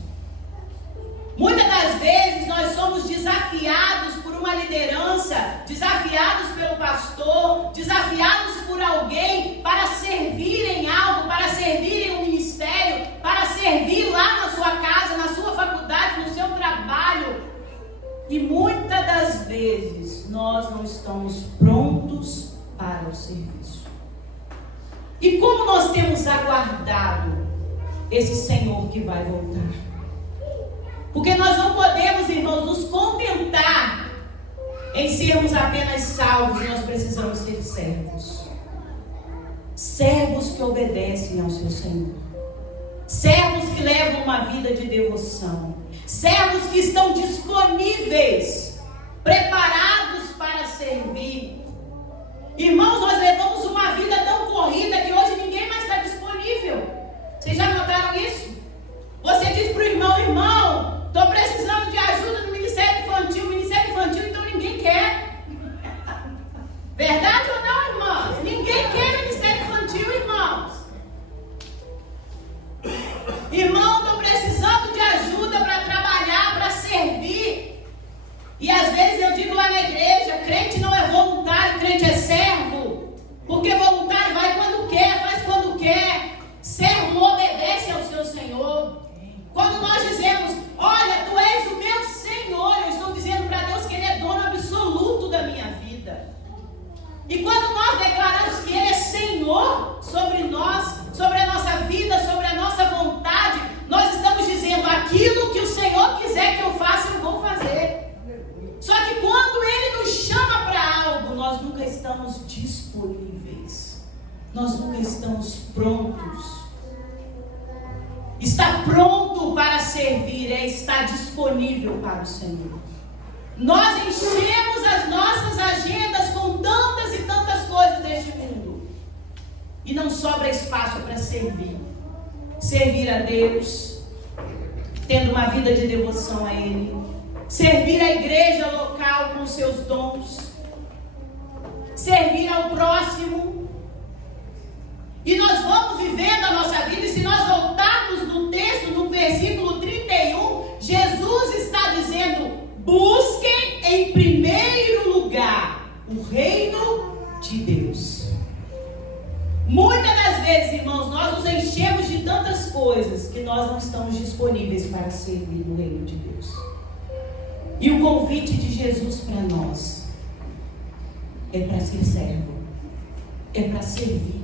Muitas das vezes nós somos desafiados por uma liderança, desafiados pelo pastor, desafiados por alguém para servir em algo, para servir em um ministério, para servir lá na sua casa, na sua faculdade, no seu trabalho. E muitas das vezes nós não estamos prontos para o serviço. E como nós temos aguardado esse Senhor que vai voltar? Porque nós não podemos, irmãos, nos contentar em sermos apenas salvos, nós precisamos ser servos. Servos que obedecem ao seu Senhor. Servos que levam uma vida de devoção. Servos que estão disponíveis, preparados para servir. Irmãos, nós levamos uma vida tão corrida que hoje ninguém mais está disponível. Vocês já notaram isso? Você diz para o irmão, irmão, estou precisando de ajuda no Ministério Infantil, então ninguém quer. Verdade ou não, irmãos? Ninguém quer Ministério Infantil, irmãos. Irmão, estou precisando de ajuda para trabalhar, para servir. E às vezes eu digo lá na igreja, crente não é voluntário, crente é servo. Porque voluntário vai quando quer, faz quando quer. Servo obedece ao seu Senhor. Quando nós dizemos, olha, tu és o meu Senhor, eu estou dizendo para Deus que Ele é dono absoluto da minha vida. E quando nós declaramos que Ele é Senhor sobre nós, sobre a nossa vida, sobre a nossa vontade, nós estamos dizendo, aquilo que o Senhor quiser que eu faça, eu vou fazer. Só que quando Ele nos chama para algo, nós nunca estamos disponíveis. Nós nunca estamos prontos. Estar pronto para servir é estar disponível para o Senhor. Nós enchemos as nossas agendas com tantas e tantas coisas deste mundo. E não sobra espaço para servir. Servir a Deus, tendo uma vida de devoção a Ele. Servir a igreja local com seus dons. Servir ao próximo. E nós vamos vivendo a nossa vida, e se nós voltarmos no texto, no versículo 31, Jesus está dizendo, busquem em primeiro lugar o reino de Deus. Muitas das vezes, irmãos, nós nos enchemos de tantas coisas que nós não estamos disponíveis para servir no reino de Deus. E o convite de Jesus para nós é para ser servo, é para servir.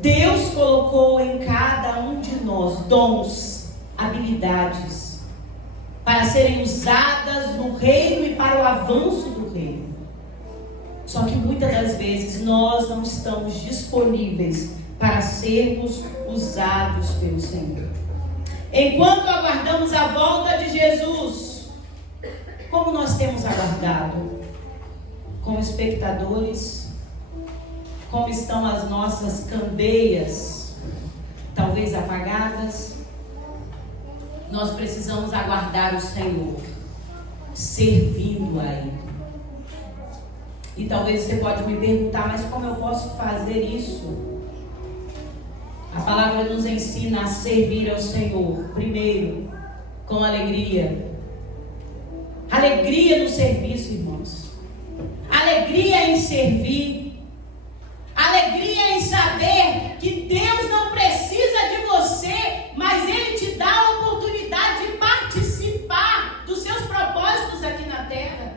Deus colocou em cada um de nós dons, habilidades, para serem usadas no reino e para o avanço do reino. Só que muitas das vezes nós não estamos disponíveis para sermos usados pelo Senhor. Enquanto aguardamos a volta de Jesus, como nós temos aguardado? Como espectadores? Como estão as nossas candeias, talvez apagadas? Nós precisamos aguardar o Senhor, servindo a Ele. E talvez você pode me perguntar, mas como eu posso fazer isso? A palavra nos ensina a servir ao Senhor, primeiro, com alegria. Alegria no serviço, irmãos. Alegria em servir. Alegria em saber que Deus não precisa de você, mas Ele te dá a oportunidade de participar dos seus propósitos aqui na terra.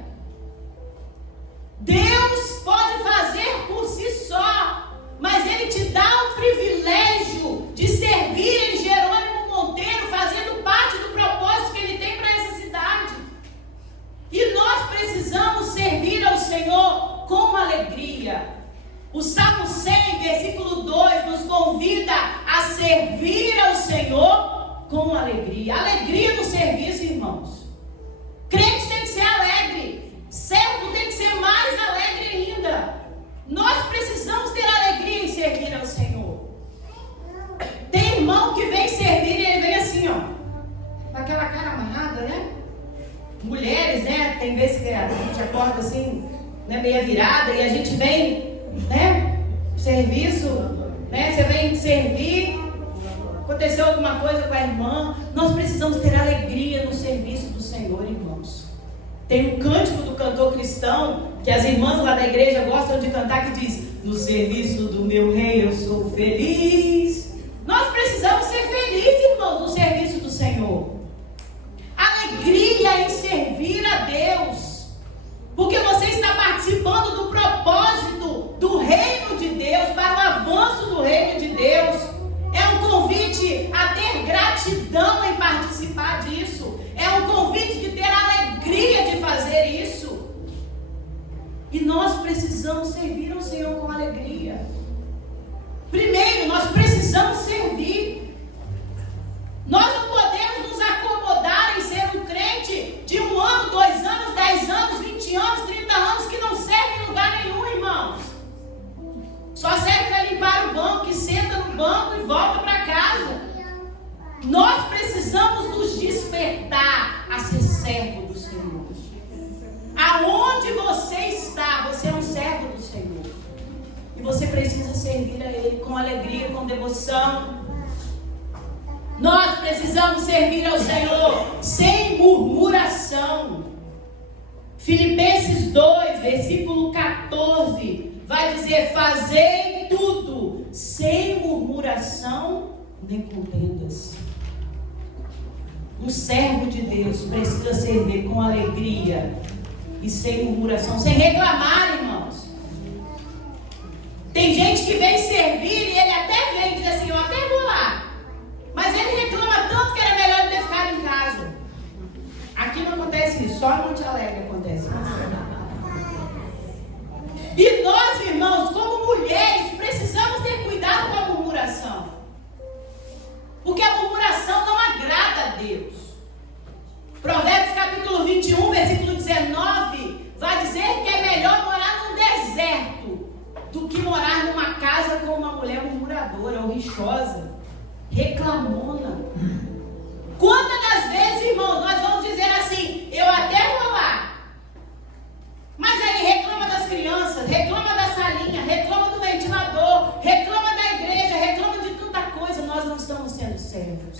Deus pode fazer por si só, mas Ele te dá o privilégio de servir em Jerônimo Monteiro, fazendo parte do propósito que Ele tem para essa cidade. E nós precisamos servir ao Senhor com alegria. O Salmo 100, versículo 2, nos convida a servir ao Senhor com alegria. Alegria no serviço, irmãos. Crente tem que ser alegre. Servo tem que ser mais alegre ainda. Nós precisamos ter alegria em servir ao Senhor. Tem irmão que vem servir e ele vem assim, ó, com aquela cara amarrada, né? Mulheres, né? Tem vezes que a gente acorda assim, né, meia virada, e a gente vem, né? Serviço, né? Você vem servir, aconteceu alguma coisa com a irmã. Nós precisamos ter alegria no serviço do Senhor, irmãos. Tem um cântico do cantor cristão que as irmãs lá da igreja gostam de cantar, que diz: no serviço do meu rei eu sou feliz. Nós precisamos ser felizes, irmãos, no serviço do Senhor. Alegria em servir a Deus, porque você está participando do propósito do reino de Deus, para o avanço do reino de Deus. É um convite a ter gratidão em participar disso. É um convite de ter alegria de fazer isso. E nós precisamos servir ao Senhor com alegria. Primeiro, nós precisamos servir. Nós não podemos nos acomodar em ser um crente de 1 ano, 2 anos, 10 anos, 20 anos, 30 anos, que não serve em lugar nenhum, irmãos. Só serve para limpar o banco, que senta no banco e volta para casa. Nós precisamos nos despertar a ser servo do Senhor. Aonde você está, você é um servo do Senhor. E você precisa servir a Ele com alegria, com devoção. Nós precisamos servir ao Senhor sem murmuração. Filipenses 2, versículo 14, vai dizer: fazei tudo sem murmuração nem contendas. Um servo de Deus precisa servir com alegria e sem murmuração, sem reclamar, irmãos. Tem gente que vem servir e ele até vem e diz assim: eu até vou lá, mas ele reclama tanto que era melhor ele ter ficado em casa. Aqui não acontece isso, só em Monte Alegre acontece isso. E nós, irmãos, como mulheres, precisamos ter cuidado com a murmuração, porque a murmuração não agrada a Deus. Provérbios capítulo 21, versículo 19, vai dizer que é melhor morar num deserto do que morar numa casa com uma mulher murmuradora ou rixosa, reclamona. Quantas das vezes, irmãos, nós vamos dizer assim: eu até vou lá, mas aí reclama das crianças, reclama da salinha, reclama do ventilador, reclama da igreja, reclama de tanta coisa. Nós não estamos sendo servos.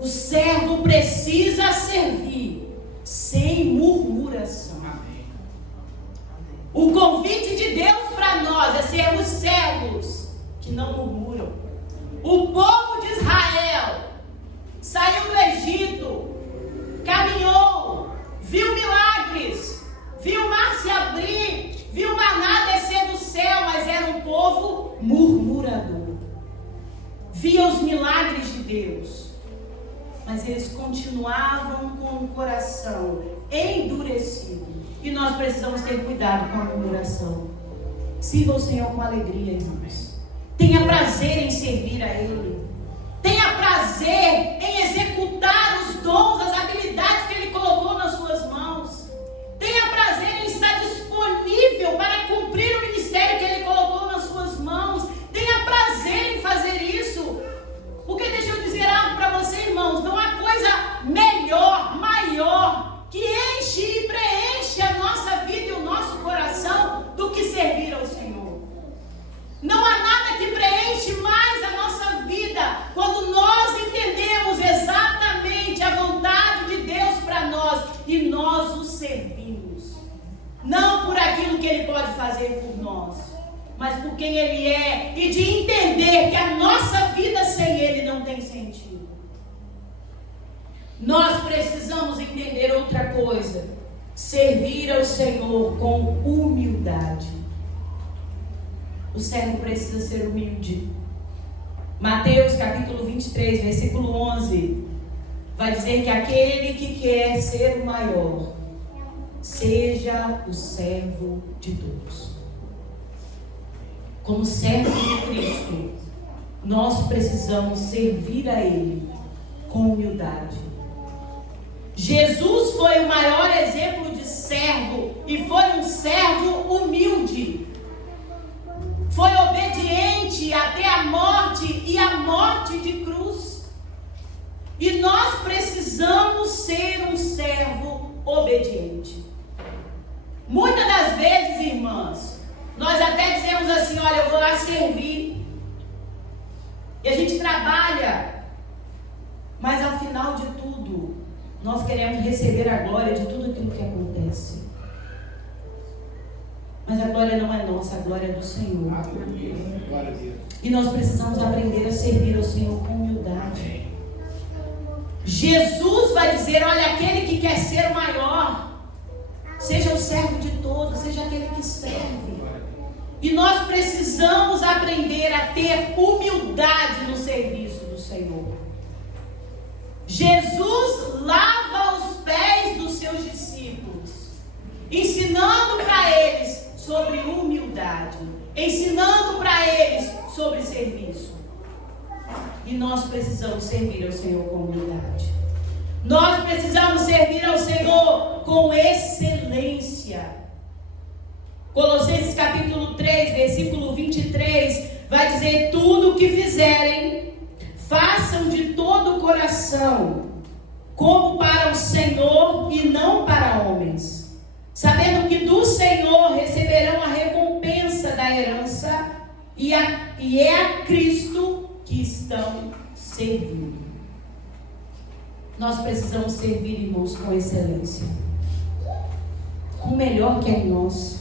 O servo precisa servir sem murmuração. O convite de Deus para nós é sermos servos que não murmuram. O povo de Israel saiu do Egito, caminhou, viu milagres, viu o mar se abrir, viu o maná descer do céu, mas era um povo murmurador. via os milagres de Deus, mas eles continuavam com o coração endurecido. E nós precisamos ter cuidado com a murmuração. Sirva o Senhor com alegria, irmãos. Tenha prazer em servir a Ele. Tenha prazer em executar os dons, as habilidades que Ele colocou nas suas mãos. Tenha prazer em estar disponível para cumprir o ministério que Ele colocou nas suas mãos. Tenha prazer em fazer isso. Porque deixa eu dizer algo para você, irmãos. Não há coisa melhor, maior, que enche e preenche a nossa vida e o nosso coração do que servir ao Senhor. Não há nada que preenche mais a nossa vida quando nós entendemos exatamente a vontade de Deus para nós e nós o servimos. Não por aquilo que Ele pode fazer por nós, mas por quem Ele é, e de entender que a nossa vida sem Ele não tem sentido. Nós precisamos entender outra coisa: servir ao Senhor com humildade. O servo precisa ser humilde. Mateus capítulo 23, versículo 11, vai dizer que aquele que quer ser o maior, seja o servo de todos. Como servo de Cristo, nós precisamos servir a Ele com humildade. Jesus foi o maior exemplo de servo e foi um servo humilde. Foi obediente até a morte e a morte de cruz. E nós precisamos ser um servo obediente. Muitas das vezes, irmãs, nós até dizemos assim: olha, eu vou lá servir. E a gente trabalha, mas ao final de tudo, nós queremos receber a glória de tudo aquilo que acontece. Mas a glória não é nossa, a glória é do Senhor. E nós precisamos aprender a servir ao Senhor com humildade. Jesus vai dizer: olha, aquele que quer ser o maior, seja o servo de todos, seja aquele que serve. E nós precisamos aprender a ter humildade no serviço do Senhor. Jesus lava os pés dos seus discípulos, ensinando para eles sobre humildade, ensinando para eles sobre serviço. E nós precisamos servir ao Senhor com humildade. Nós precisamos servir ao Senhor com excelência. Colossenses capítulo 3, versículo 23, vai dizer: tudo o que fizerem, façam de todo o coração, como para o Senhor e não para homens, sabendo que do Senhor receberão a recompensa da herança, e é a Cristo que estão servindo. Nós precisamos servir, irmãos, com excelência, com o melhor que é em nós.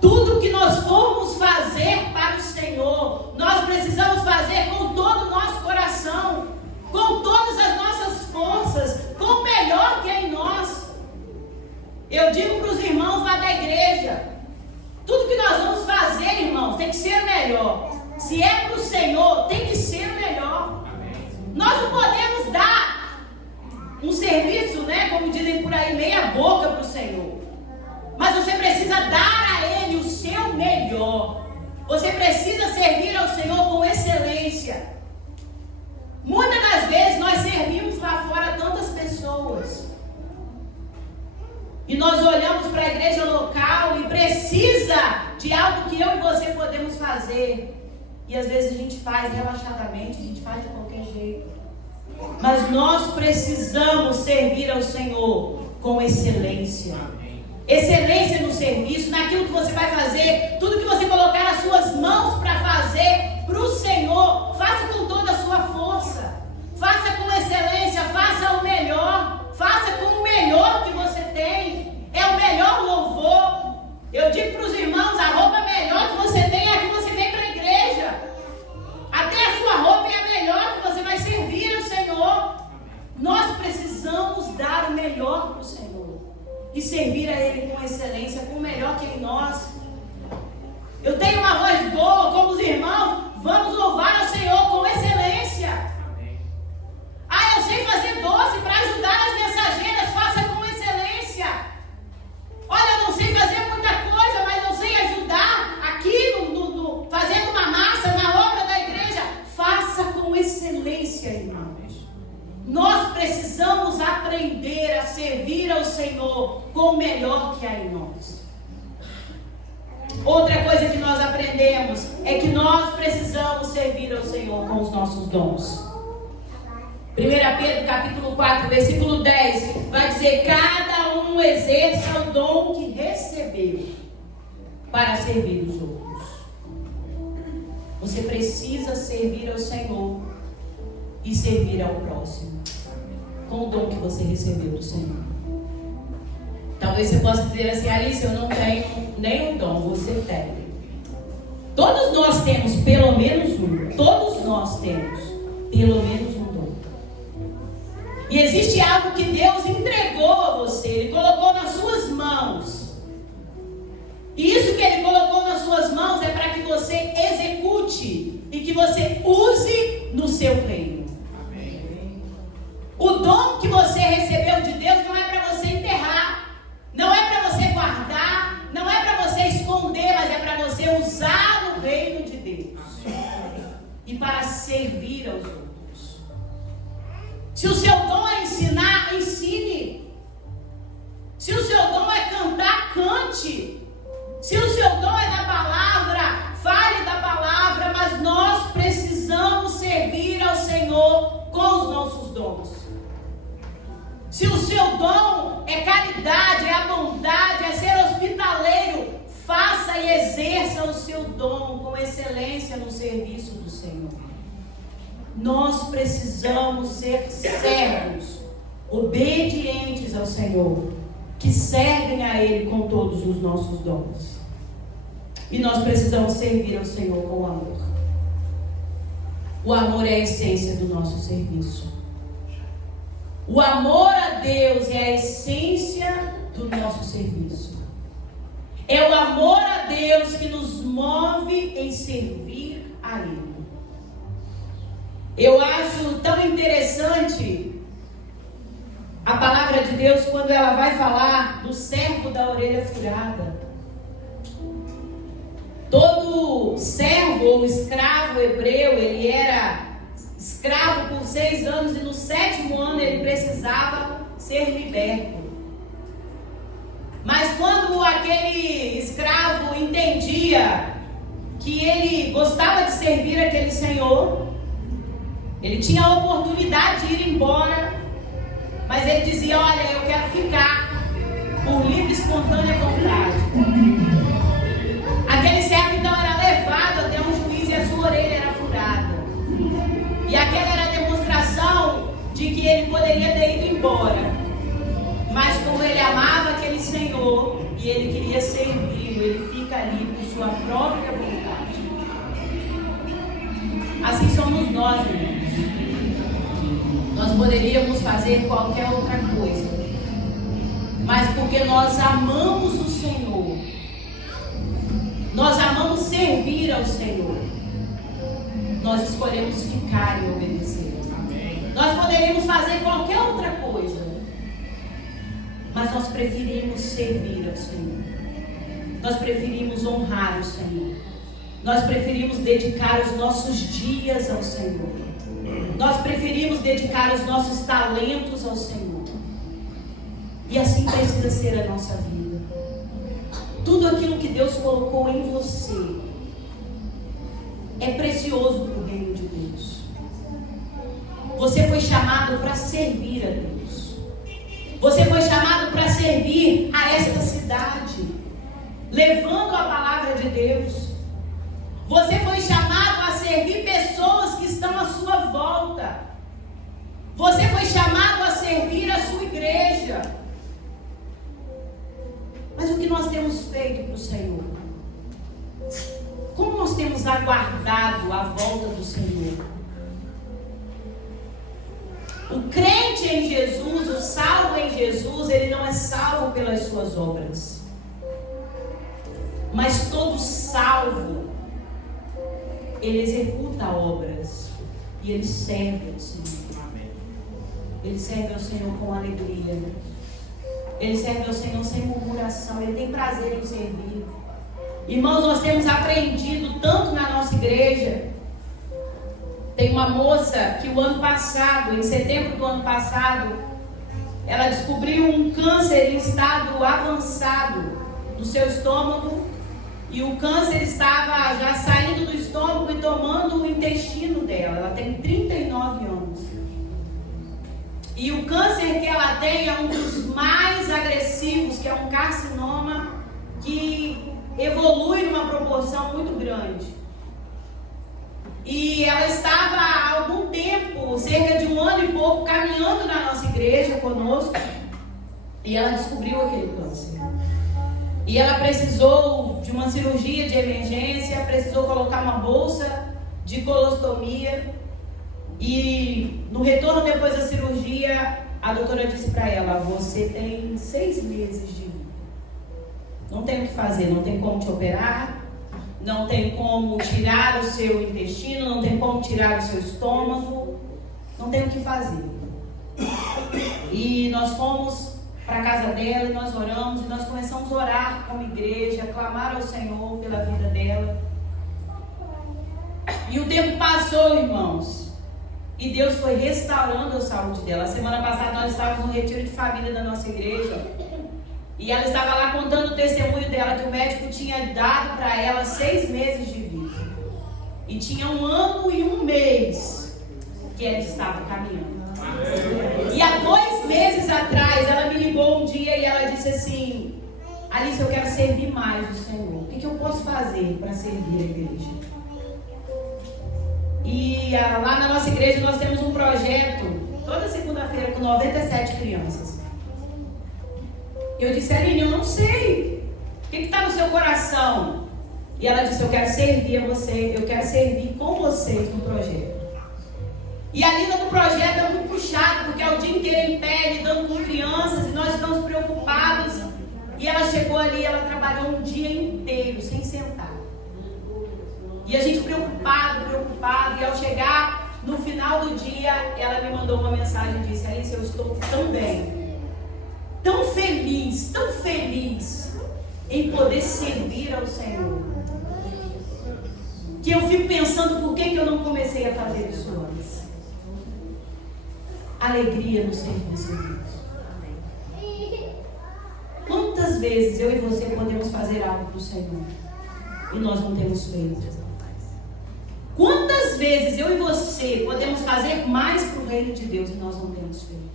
Tudo que nós formos fazer para o Senhor, nós precisamos fazer com todo o nosso coração, com todas as nossas forças, com o melhor que é em nós. Eu digo para os irmãos lá da igreja: tudo que nós vamos fazer, irmãos, tem que ser o melhor. Se é para o Senhor, tem que ser o melhor. Nós não podemos dar um serviço, né, como dizem por aí, meia boca para o Senhor. Mas você precisa dar a Ele o seu melhor. Você precisa servir ao Senhor com excelência. Muitas das vezes nós servimos lá fora tantas pessoas, e nós olhamos para a igreja local e precisa de algo que eu e você podemos fazer. E às vezes a gente faz relaxadamente, a gente faz de qualquer jeito. Mas nós precisamos servir ao Senhor com excelência. Excelência no serviço, naquilo que você vai fazer. Tudo que você colocar nas suas mãos para fazer para o Senhor, faça com toda a sua força. Faça com excelência, faça o melhor. Faça com o melhor que você tem. É o melhor louvor. Eu digo para os irmãos: a roupa melhor que você tem é a que você vem para a igreja. Até a sua roupa é a melhor que você vai servir ao Senhor. Nós precisamos dar o melhor para o Senhor e servir a Ele com excelência, com o melhor que é em nós. Eu tenho uma voz boa, como os irmãos, vamos louvar ao Senhor com excelência. Senhor com o melhor que há em nós. Outra coisa que nós aprendemos é que nós precisamos servir ao Senhor com os nossos dons. 1 Pedro capítulo 4, versículo 10, vai dizer: cada um exerça o dom que recebeu para servir os outros. Você precisa servir ao Senhor e servir ao próximo com o dom que você recebeu do Senhor. Talvez você possa dizer assim: Alice, eu não tenho nenhum dom. Você tem. Todos nós temos pelo menos um. Todos nós temos pelo menos um dom. E existe algo que Deus entregou a você. Ele colocou nas suas mãos. E isso que Ele colocou nas suas mãos é para que você execute e que você use no seu reino. Amém. O dom que você recebeu de Deus não é para você enterrar, não é para você guardar, não é para você esconder, mas é para você usar no reino de Deus e para servir aos outros. Se o seu dom é ensinar, ensine. Se o seu dom é cantar, cante. Se o seu dom é da palavra, fale da palavra, mas nós precisamos servir ao Senhor com os nossos dons. Se o seu dom é caridade, é a bondade, é ser hospitaleiro, faça e exerça o seu dom com excelência no serviço do Senhor. Nós precisamos ser servos, obedientes ao Senhor, que servem a Ele com todos os nossos dons. E nós precisamos servir ao Senhor com amor. O amor é a essência do nosso serviço. O amor a Deus é a essência do nosso serviço. É o amor a Deus que nos move em servir a Ele. Eu acho tão interessante a palavra de Deus quando ela vai falar do servo da orelha furada. Todo servo ou escravo hebreu, ele era escravo por 6 anos e no 7º ano ele precisava ser liberto. Mas quando aquele escravo entendia que ele gostava de servir aquele senhor, ele tinha a oportunidade de ir embora, mas ele dizia: olha, eu quero ficar por livre e espontânea vontade. Aquele servo então era levado até um juiz e a sua orelha era furada. E aquela era a demonstração de que ele poderia ter ido embora. Mas como ele amava aquele senhor e ele queria servi-lo, ele fica ali por sua própria vontade. Assim somos nós, irmãos. Nós poderíamos fazer qualquer outra coisa, mas porque nós amamos o Senhor, nós amamos servir ao Senhor, nós escolhemos ficar e obedecer. Nós poderíamos fazer qualquer outra coisa, mas nós preferimos servir ao Senhor. Nós preferimos honrar o Senhor. Nós preferimos dedicar os nossos dias ao Senhor. Nós preferimos dedicar os nossos talentos ao Senhor. E assim precisa ser a nossa vida. Tudo aquilo que Deus colocou em você é precioso para o reino de Deus. Você foi chamado para servir a Deus. Você foi chamado para servir a esta cidade, levando a palavra de Deus. Você foi chamado a servir pessoas que estão à sua volta. Você foi chamado a servir a sua igreja. Mas o que nós temos feito para o Senhor? Como nós temos aguardado a volta do Senhor? O crente em Jesus, o salvo em Jesus, ele não é salvo pelas suas obras. Mas todo salvo, ele executa obras e ele serve ao Senhor. Ele serve ao Senhor com alegria. Ele serve ao Senhor sem murmuração. Ele tem prazer em servir. Irmãos, nós temos aprendido tanto na nossa igreja. Tem uma moça que o ano passado, em setembro do ano passado, ela descobriu um câncer em estado avançado no seu estômago, e o câncer estava já saindo do estômago e tomando o intestino dela. Ela tem 39 anos. E o câncer que ela tem é um dos mais agressivos, que é um carcinoma que evolui numa proporção muito grande. E ela estava há algum tempo, cerca de 1 ano e pouco, caminhando na nossa igreja conosco, e ela descobriu aquele câncer. E ela precisou de uma cirurgia de emergência, precisou colocar uma bolsa de colostomia. E no retorno depois da cirurgia, a doutora disse para ela: você tem 6 meses de vida. Não tem o que fazer, não tem como te operar, não tem como tirar o seu intestino, não tem como tirar o seu estômago, não tem o que fazer. E nós fomos para a casa dela e nós oramos, e nós começamos a orar como igreja, a clamar ao Senhor pela vida dela. E o tempo passou, irmãos, e Deus foi restaurando a saúde dela. A semana passada nós estávamos no retiro de família da nossa igreja, e ela estava lá contando o testemunho dela, que o médico tinha dado para ela 6 meses de vida, e tinha 1 ano e 1 mês que ela estava caminhando. E há 2 meses atrás ela me ligou um dia e ela disse assim: Alice, eu quero servir mais o Senhor. O que eu posso fazer para servir a igreja? E lá na nossa igreja nós temos um projeto toda segunda-feira com 97 crianças. Eu disse: Aline, eu não sei, o que está no seu coração? E ela disse: eu quero servir a você, eu quero servir com vocês no projeto. E a lida do projeto é muito puxada, porque é o dia inteiro em pé, lidando com crianças, e nós ficamos preocupados. E ela chegou ali, ela trabalhou um dia inteiro, sem sentar. E a gente preocupado, e ao chegar no final do dia, ela me mandou uma mensagem e disse: Alice, eu estou tão bem, tão feliz em poder servir ao Senhor, que eu fico pensando por que eu não comecei a fazer isso antes. Alegria no serviço de Deus. Quantas vezes eu e você podemos fazer algo para o Senhor e nós não temos feito? Quantas vezes eu e você podemos fazer mais para o reino de Deus e nós não temos feito?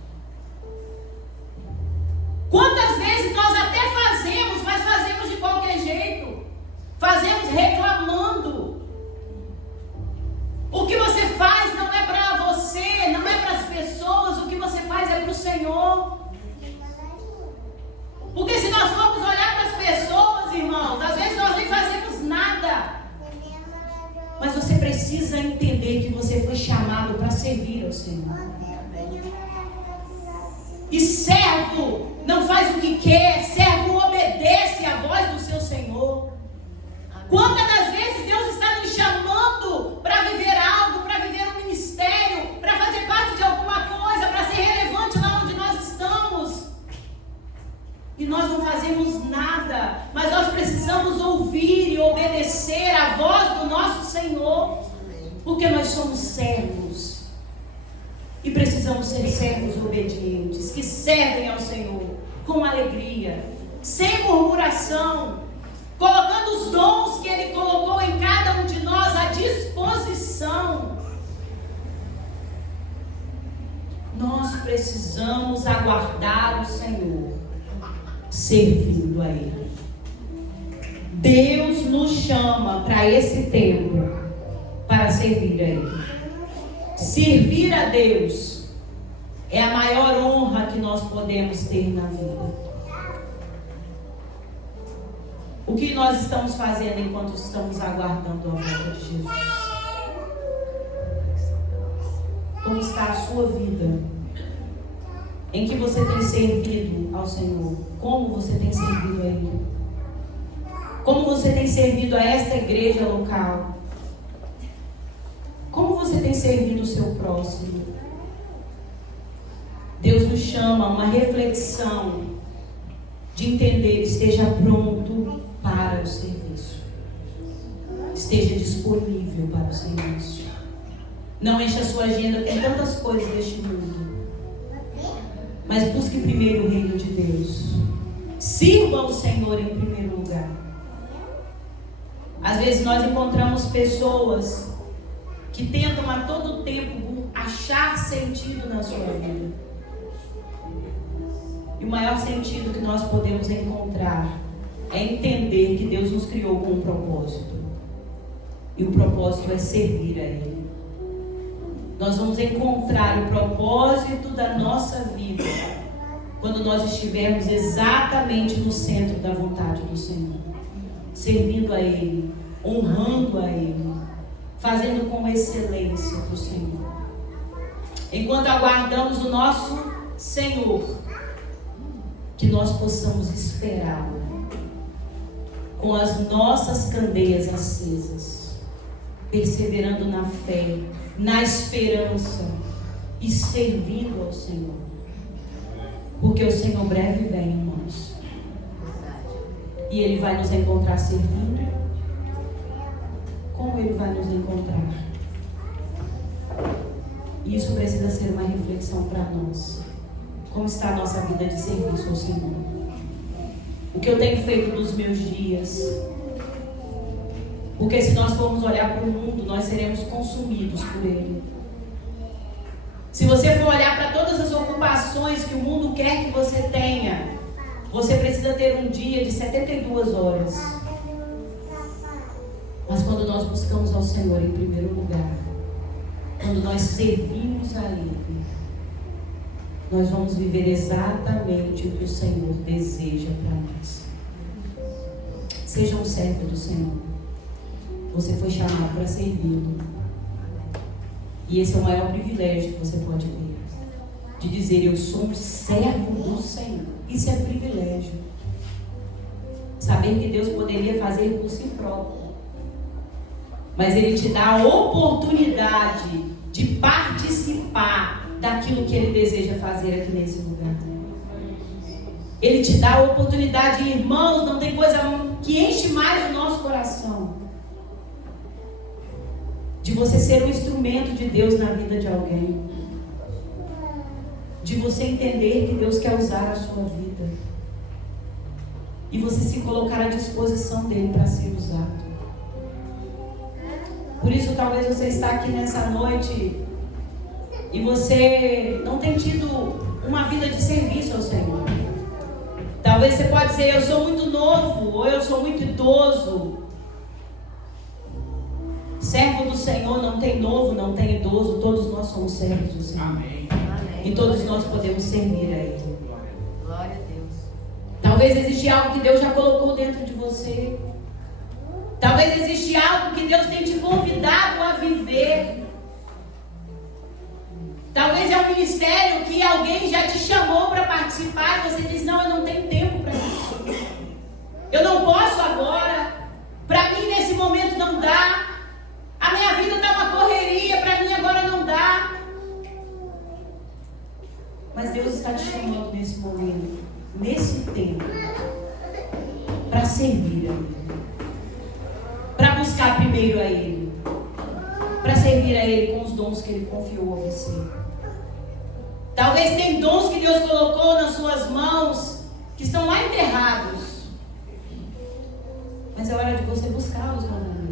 Quantas vezes nós até fazemos, mas fazemos de qualquer jeito? Fazemos reclamando. O que você faz não é para você, não é para as pessoas, o que você faz é para o Senhor. Porque se nós formos olhar para as pessoas, irmãos, às vezes nós nem fazemos nada. Mas você precisa entender que você foi chamado para servir ao Senhor. E servo não faz o que quer, servo obedece à voz do seu Senhor. Quantas das vezes Deus está nos chamando para viver algo, para viver um ministério, para fazer parte de alguma coisa, para ser relevante lá onde nós estamos, e nós não fazemos nada, mas nós precisamos ouvir e obedecer à voz do nosso Senhor, porque nós somos servos, e precisamos ser servos obedientes, que servem ao Senhor com alegria, sem murmuração, colocando os dons que Ele colocou em cada um de nós à disposição. Nós precisamos aguardar o Senhor, servindo a Ele. Deus nos chama para esse tempo, para servir a Ele. Servir a Deus é a maior honra que nós podemos ter na vida. O que nós estamos fazendo enquanto estamos aguardando a volta de Jesus? Como está a sua vida? Em que você tem servido ao Senhor? Como você tem servido a Ele? Como você tem servido a esta igreja local? Como você tem servido o seu próximo? Deus nos chama a uma reflexão de entender: esteja pronto para o serviço, esteja disponível para o serviço. Não encha a sua agenda com tantas coisas deste mundo, Mas busque primeiro o reino de Deus. Sirva o Senhor em primeiro lugar. Às vezes nós encontramos pessoas que tentam a todo tempo achar sentido na sua vida. E o maior sentido que nós podemos encontrar é entender que Deus nos criou com um propósito. E o propósito é servir a Ele. Nós vamos encontrar o propósito da nossa vida quando nós estivermos exatamente no centro da vontade do Senhor, servindo a Ele, honrando a Ele, fazendo com excelência para o Senhor. Enquanto aguardamos o nosso Senhor, que nós possamos esperá-lo com as nossas candeias acesas, perseverando na fé, na esperança e servindo ao Senhor. Porque o Senhor breve vem, irmãos. E Ele vai nos encontrar servindo. Como Ele vai nos encontrar? Isso precisa ser uma reflexão para nós. Como está a nossa vida de serviço ao Senhor? O que eu tenho feito nos meus dias? Porque se nós formos olhar para o mundo, nós seremos consumidos por ele. Se você for olhar para todas as ocupações que o mundo quer que você tenha, você precisa ter um dia de 72 horas. Mas quando nós buscamos ao Senhor em primeiro lugar, quando nós servimos a Ele, nós vamos viver exatamente o que o Senhor deseja para nós. Seja um servo do Senhor. Você foi chamado para servi-lo. E esse é o maior privilégio que você pode ter. De dizer, eu sou um servo do Senhor. Isso é privilégio. Saber que Deus poderia fazer por si próprio. Mas Ele te dá a oportunidade de participar daquilo que Ele deseja fazer aqui nesse lugar. Ele te dá a oportunidade, irmãos, não tem coisa que enche mais o nosso coração de você ser um instrumento de Deus na vida de alguém, de você entender que Deus quer usar a sua vida e você se colocar à disposição dele para ser usado. Por isso talvez você está aqui nessa noite e você não tem tido uma vida de serviço ao Senhor. Talvez você pode dizer, eu sou muito novo, ou eu sou muito idoso. Servo do Senhor não tem novo, não tem idoso, todos nós somos servos do Senhor. Amém. E todos nós podemos servir a Ele. Glória a Deus. Talvez exista algo que Deus já colocou dentro de você. Talvez exista algo que Deus tem te convidado a viver. Talvez é um ministério que alguém já te chamou para participar e você diz, não, eu não tenho tempo para isso. Eu não posso agora. Para mim nesse momento não dá. A minha vida está uma correria, para mim agora não dá. Mas Deus está te chamando nesse momento, nesse tempo, para servir a Ele. Para buscar primeiro a Ele. Para servir a Ele com os dons que Ele confiou a você. Talvez tem dons que Deus colocou nas suas mãos que estão lá enterrados. Mas é hora de você buscá-los novamente.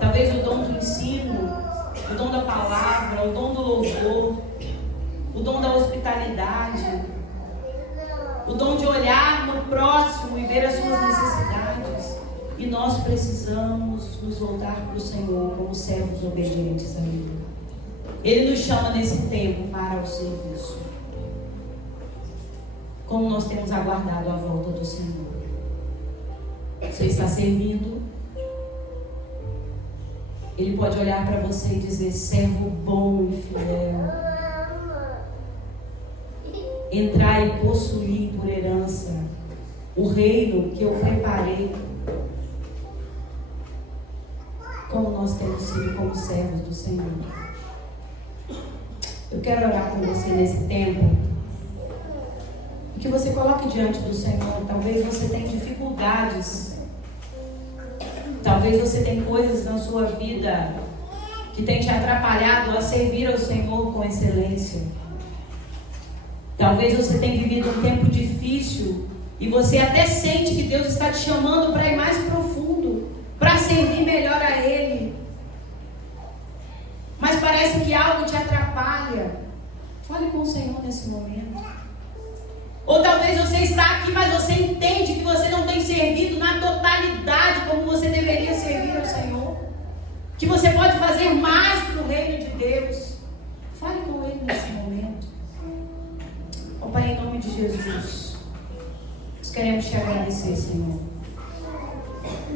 Talvez o dom do ensino, o dom da palavra, o dom do louvor, o dom da hospitalidade, o dom de olhar no próximo e ver as suas necessidades. E nós precisamos nos voltar para o Senhor como servos obedientes a Ele. Ele nos chama nesse tempo para o serviço. Como nós temos aguardado a volta do Senhor? Você está servindo? Ele pode olhar para você e dizer, servo bom e fiel. Entrar e possuir por herança o reino que eu preparei. Como nós temos sido como servos do Senhor. Eu quero orar com você nesse tempo. E que você coloque diante do Senhor. Talvez você tenha dificuldades. Talvez você tenha coisas na sua vida que tem te atrapalhado a servir ao Senhor com excelência. Talvez você tenha vivido um tempo difícil e você até sente que Deus está te chamando para ir mais profundo, para servir melhor a Ele. Mas parece que algo te atrapalha. Fale com o Senhor nesse momento. Ou talvez você está aqui, mas você entende que você não tem servido na totalidade como você deveria servir ao Senhor. Que você pode fazer mais para o reino de Deus. Fale com Ele nesse momento. Ó Pai, em nome de Jesus, nós queremos te agradecer, Senhor,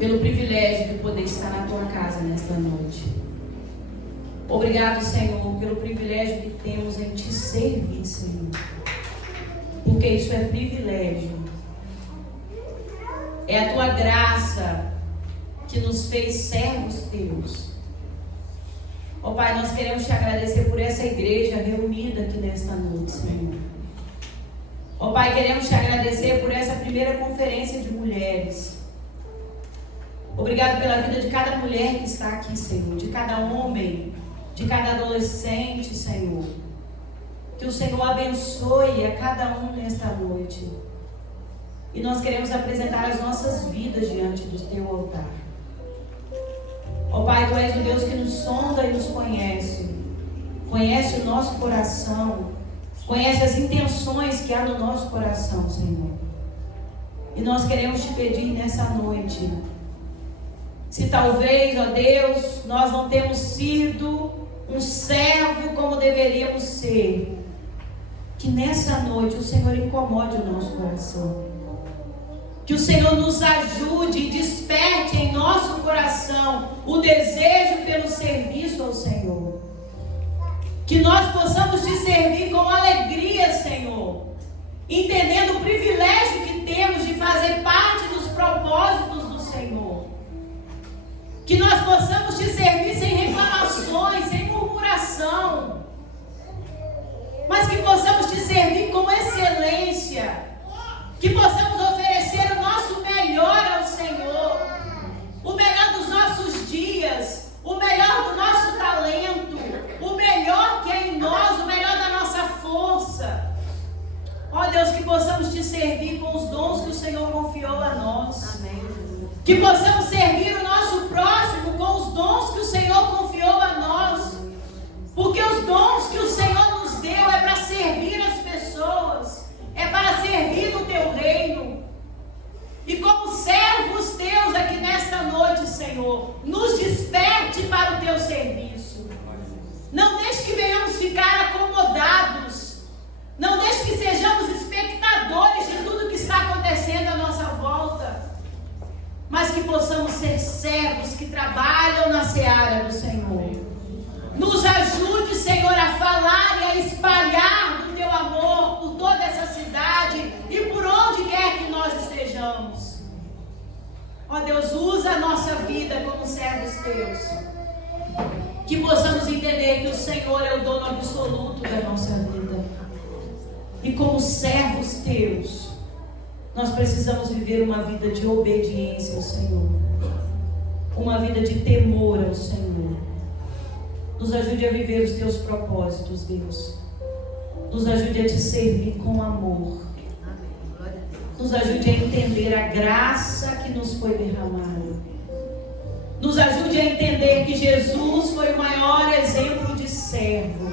pelo privilégio de poder estar na tua casa nesta noite. Obrigado, Senhor, pelo privilégio que temos em te servir, Senhor. Porque isso é privilégio. É a tua graça que nos fez servos teus. Ó Pai, nós queremos te agradecer por essa igreja reunida aqui nesta noite, Senhor. Ó Pai, queremos te agradecer por essa primeira conferência de mulheres. Obrigado pela vida de cada mulher que está aqui, Senhor, de cada homem, de cada adolescente, Senhor. Que o Senhor abençoe a cada um nesta noite. E nós queremos apresentar as nossas vidas diante do teu altar. Ó Pai, tu és o Deus que nos sonda e nos conhece. Conhece o nosso coração. Conhece as intenções que há no nosso coração, Senhor. E nós queremos te pedir nessa noite, se talvez, ó Deus, nós não temos sido um servo como deveríamos ser, que nessa noite o Senhor incomode o nosso coração. Que o Senhor nos ajude e desperte em nosso coração o desejo pelo serviço ao Senhor. Que nós possamos te servir com alegria, Senhor, entendendo o privilégio que temos de fazer parte dos propósitos do Senhor. Que nós possamos te servir sem reclamações, sem murmuração, mas que possamos te servir com excelência, que possamos oferecer o nosso melhor ao Senhor, o melhor dos nossos dias, o melhor do nosso talento, o melhor que é em nós, o melhor da nossa força. Ó Deus, que possamos te servir com os dons que o Senhor confiou a nós. Amém. Que possamos servir o nosso próximo com os dons que o Senhor confiou a nós. Porque os dons que o Senhor nos deu é para servir as pessoas, é para servir no teu reino. E como servos teus aqui nesta noite, Senhor, nos desperte para o teu serviço. Não deixe que venhamos ficar acomodados. Não deixe que sejamos espectadores de tudo que está acontecendo à nossa volta. Mas que possamos ser servos que trabalham na seara do Senhor. Nos ajude, Senhor, a falar e a espalhar do teu amor por toda essa cidade e por onde quer que nós estejamos. Ó Deus, usa a nossa vida como servos teus. Que possamos entender que o Senhor é o dono absoluto da nossa vida. E como servos teus, nós precisamos viver uma vida de obediência ao Senhor. Uma vida de temor ao Senhor. Nos ajude a viver os teus propósitos, Deus. Nos ajude a te servir com amor. Nos ajude a entender a graça que nos foi derramada. Nos ajude a entender que Jesus foi o maior exemplo de servo.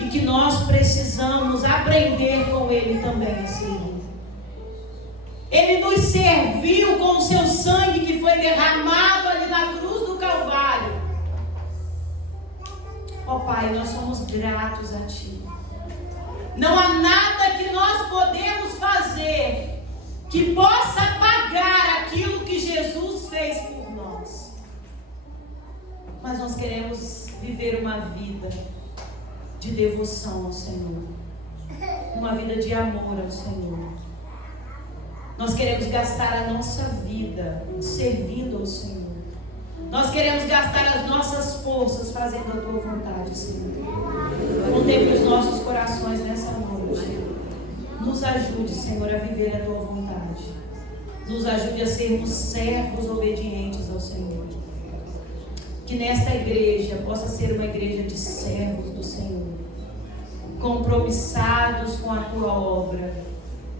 E que nós precisamos aprender com Ele também a servir. Ele nos serviu com o seu sangue que foi derramado ali na cruz do Calvário. Ó Pai, nós somos gratos a Ti. Não há nada que nós podemos fazer que possa pagar aquilo que Jesus fez por nós. Mas nós queremos viver uma vida de devoção ao Senhor. Uma vida de amor ao Senhor. Nós queremos gastar a nossa vida servindo ao Senhor. Nós queremos gastar as nossas forças fazendo a Tua vontade, Senhor. Contemple os nossos corações nessa noite. Nos ajude, Senhor, a viver a Tua vontade. Nos ajude a sermos servos obedientes ao Senhor. Que nesta igreja possa ser uma igreja de servos do Senhor. compromissados com a tua obra,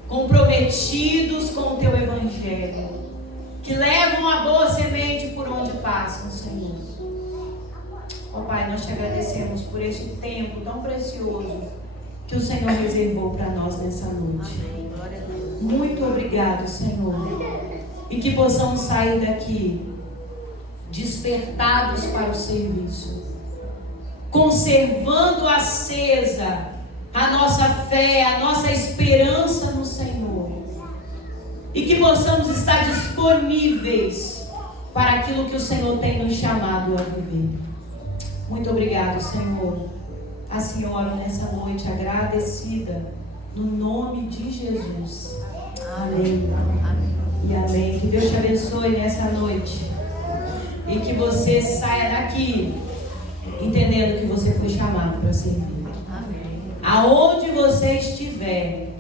comprometidos com o teu evangelho, que levam a boa semente por onde passam, Senhor. Ó Pai, nós te agradecemos por este tempo tão precioso que o Senhor reservou para nós nessa noite. Muito obrigado, Senhor. E que possamos sair daqui despertados para o serviço, conservando acesa a nossa fé, a nossa esperança no Senhor, e que possamos estar disponíveis para aquilo que o Senhor tem nos chamado a viver. Muito obrigado, Senhor. Assim eu oro nessa noite agradecida, no nome de Jesus. Amém. E amém. Que Deus te abençoe nessa noite, e que você saia daqui entendendo que você foi chamado para servir. Amém. Aonde você estiver,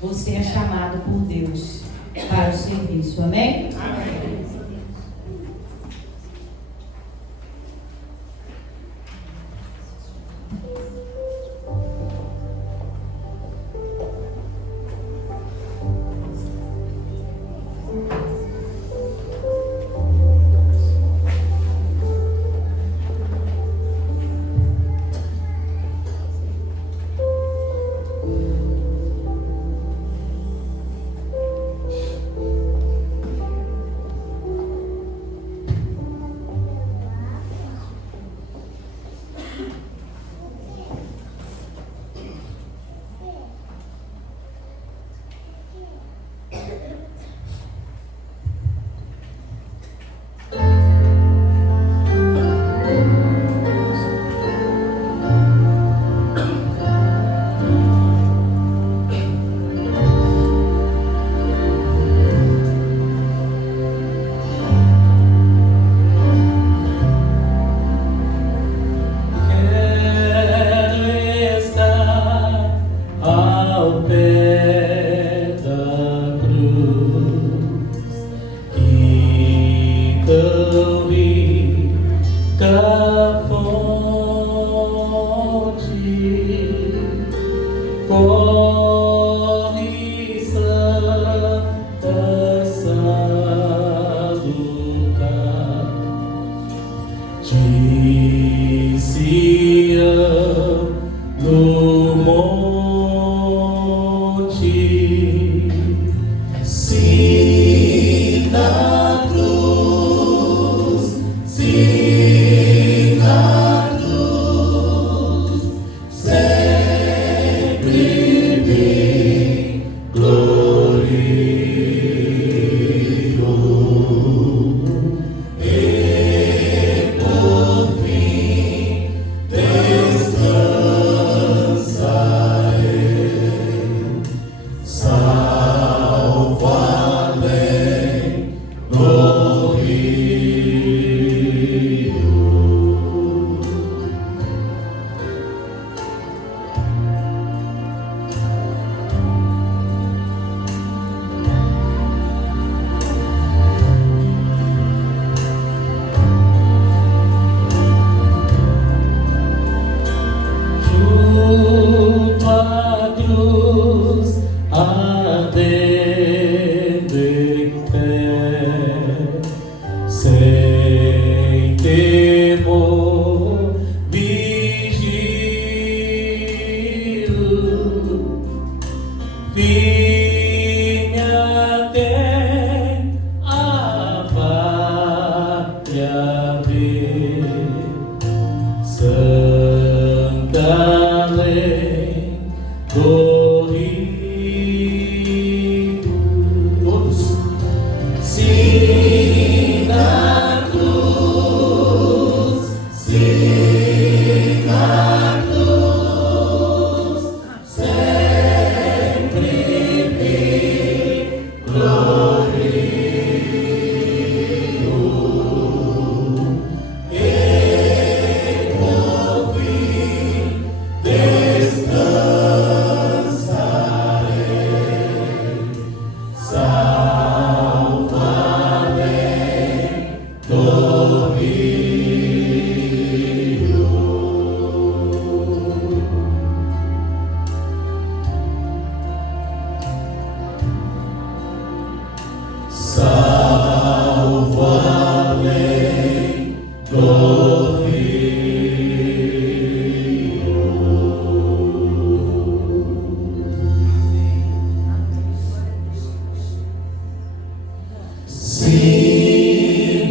você é chamado por Deus para o serviço. Amém? Amém.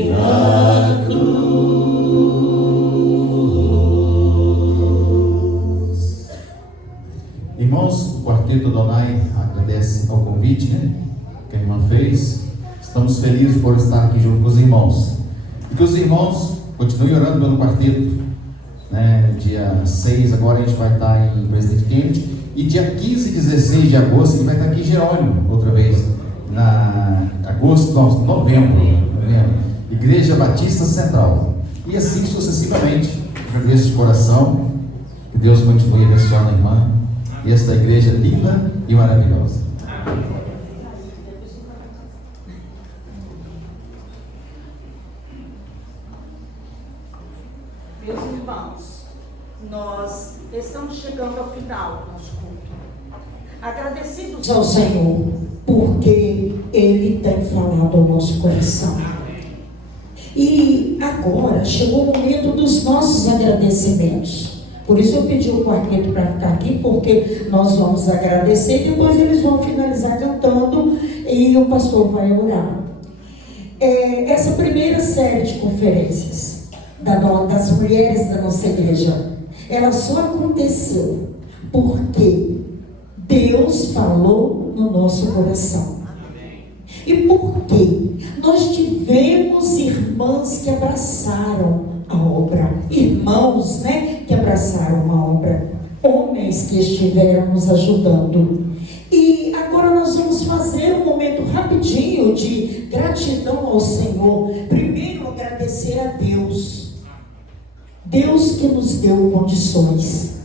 na cruz. Irmãos, o Quarteto Donai agradece ao convite, que a irmã fez. Estamos felizes por estar aqui junto com os irmãos. E que os irmãos continuem orando pelo quarteto. Dia 6 agora a gente vai estar em Presidente Kennedy. E dia 15 e 16 de agosto a gente vai estar aqui em Jerônimo, outra vez. Novembro. Igreja Batista Central. E assim sucessivamente. Agradeço de coração. Que Deus continue abençoando a irmã. E esta igreja linda e maravilhosa. Meus irmãos, nós estamos chegando ao final do nosso culto. Agradecidos ao Senhor, porque Ele tem falado ao nosso coração. E agora chegou o momento dos nossos agradecimentos. Por isso eu pedi o quarteto para ficar aqui, porque nós vamos agradecer e depois eles vão finalizar cantando e o pastor vai orar. Essa primeira série de conferências das mulheres da nossa igreja, ela só aconteceu porque Deus falou no nosso coração. E porque nós tivemos irmãs que abraçaram a obra, irmãos, que abraçaram a obra, homens que estiveram nos ajudando. E agora nós vamos fazer um momento rapidinho de gratidão ao Senhor. Primeiro agradecer a Deus, Deus que nos deu condições.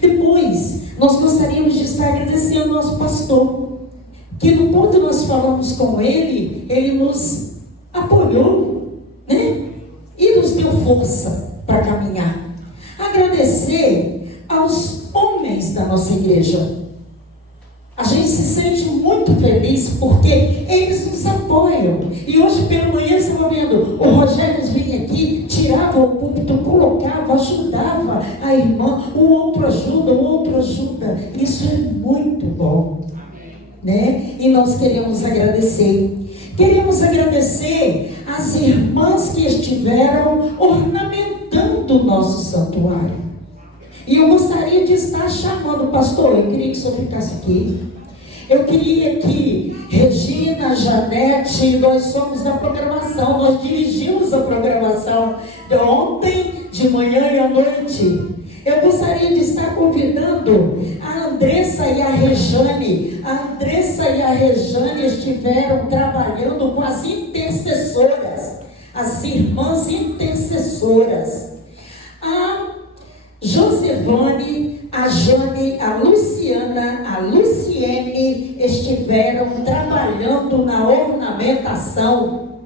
Depois nós gostaríamos de estar agradecendo ao nosso pastor, que no ponto nós falamos com ele, ele nos apoiou, e nos deu força para caminhar. Agradecer aos homens da nossa igreja. A gente se sente muito feliz porque eles nos apoiam. E hoje pela manhã você estava vendo, o Rogério vinha aqui, tirava o púlpito, colocava, ajudava a irmã, o outro ajuda. Isso é muito bom, E nós queremos agradecer. Queremos agradecer as irmãs que estiveram ornamentando o nosso santuário. E eu gostaria de estar chamando, pastor, eu queria que o senhor ficasse aqui. Eu queria que Regina, Janete, nós somos da programação, nós dirigimos a programação de ontem, de manhã e à noite. Eu gostaria de estar convidando a Andressa e a Rejane. A Andressa e a Rejane estiveram trabalhando com as intercessoras, as irmãs intercessoras. A Josevane, a Jane, a Luciana, a Luciene estiveram trabalhando na ornamentação.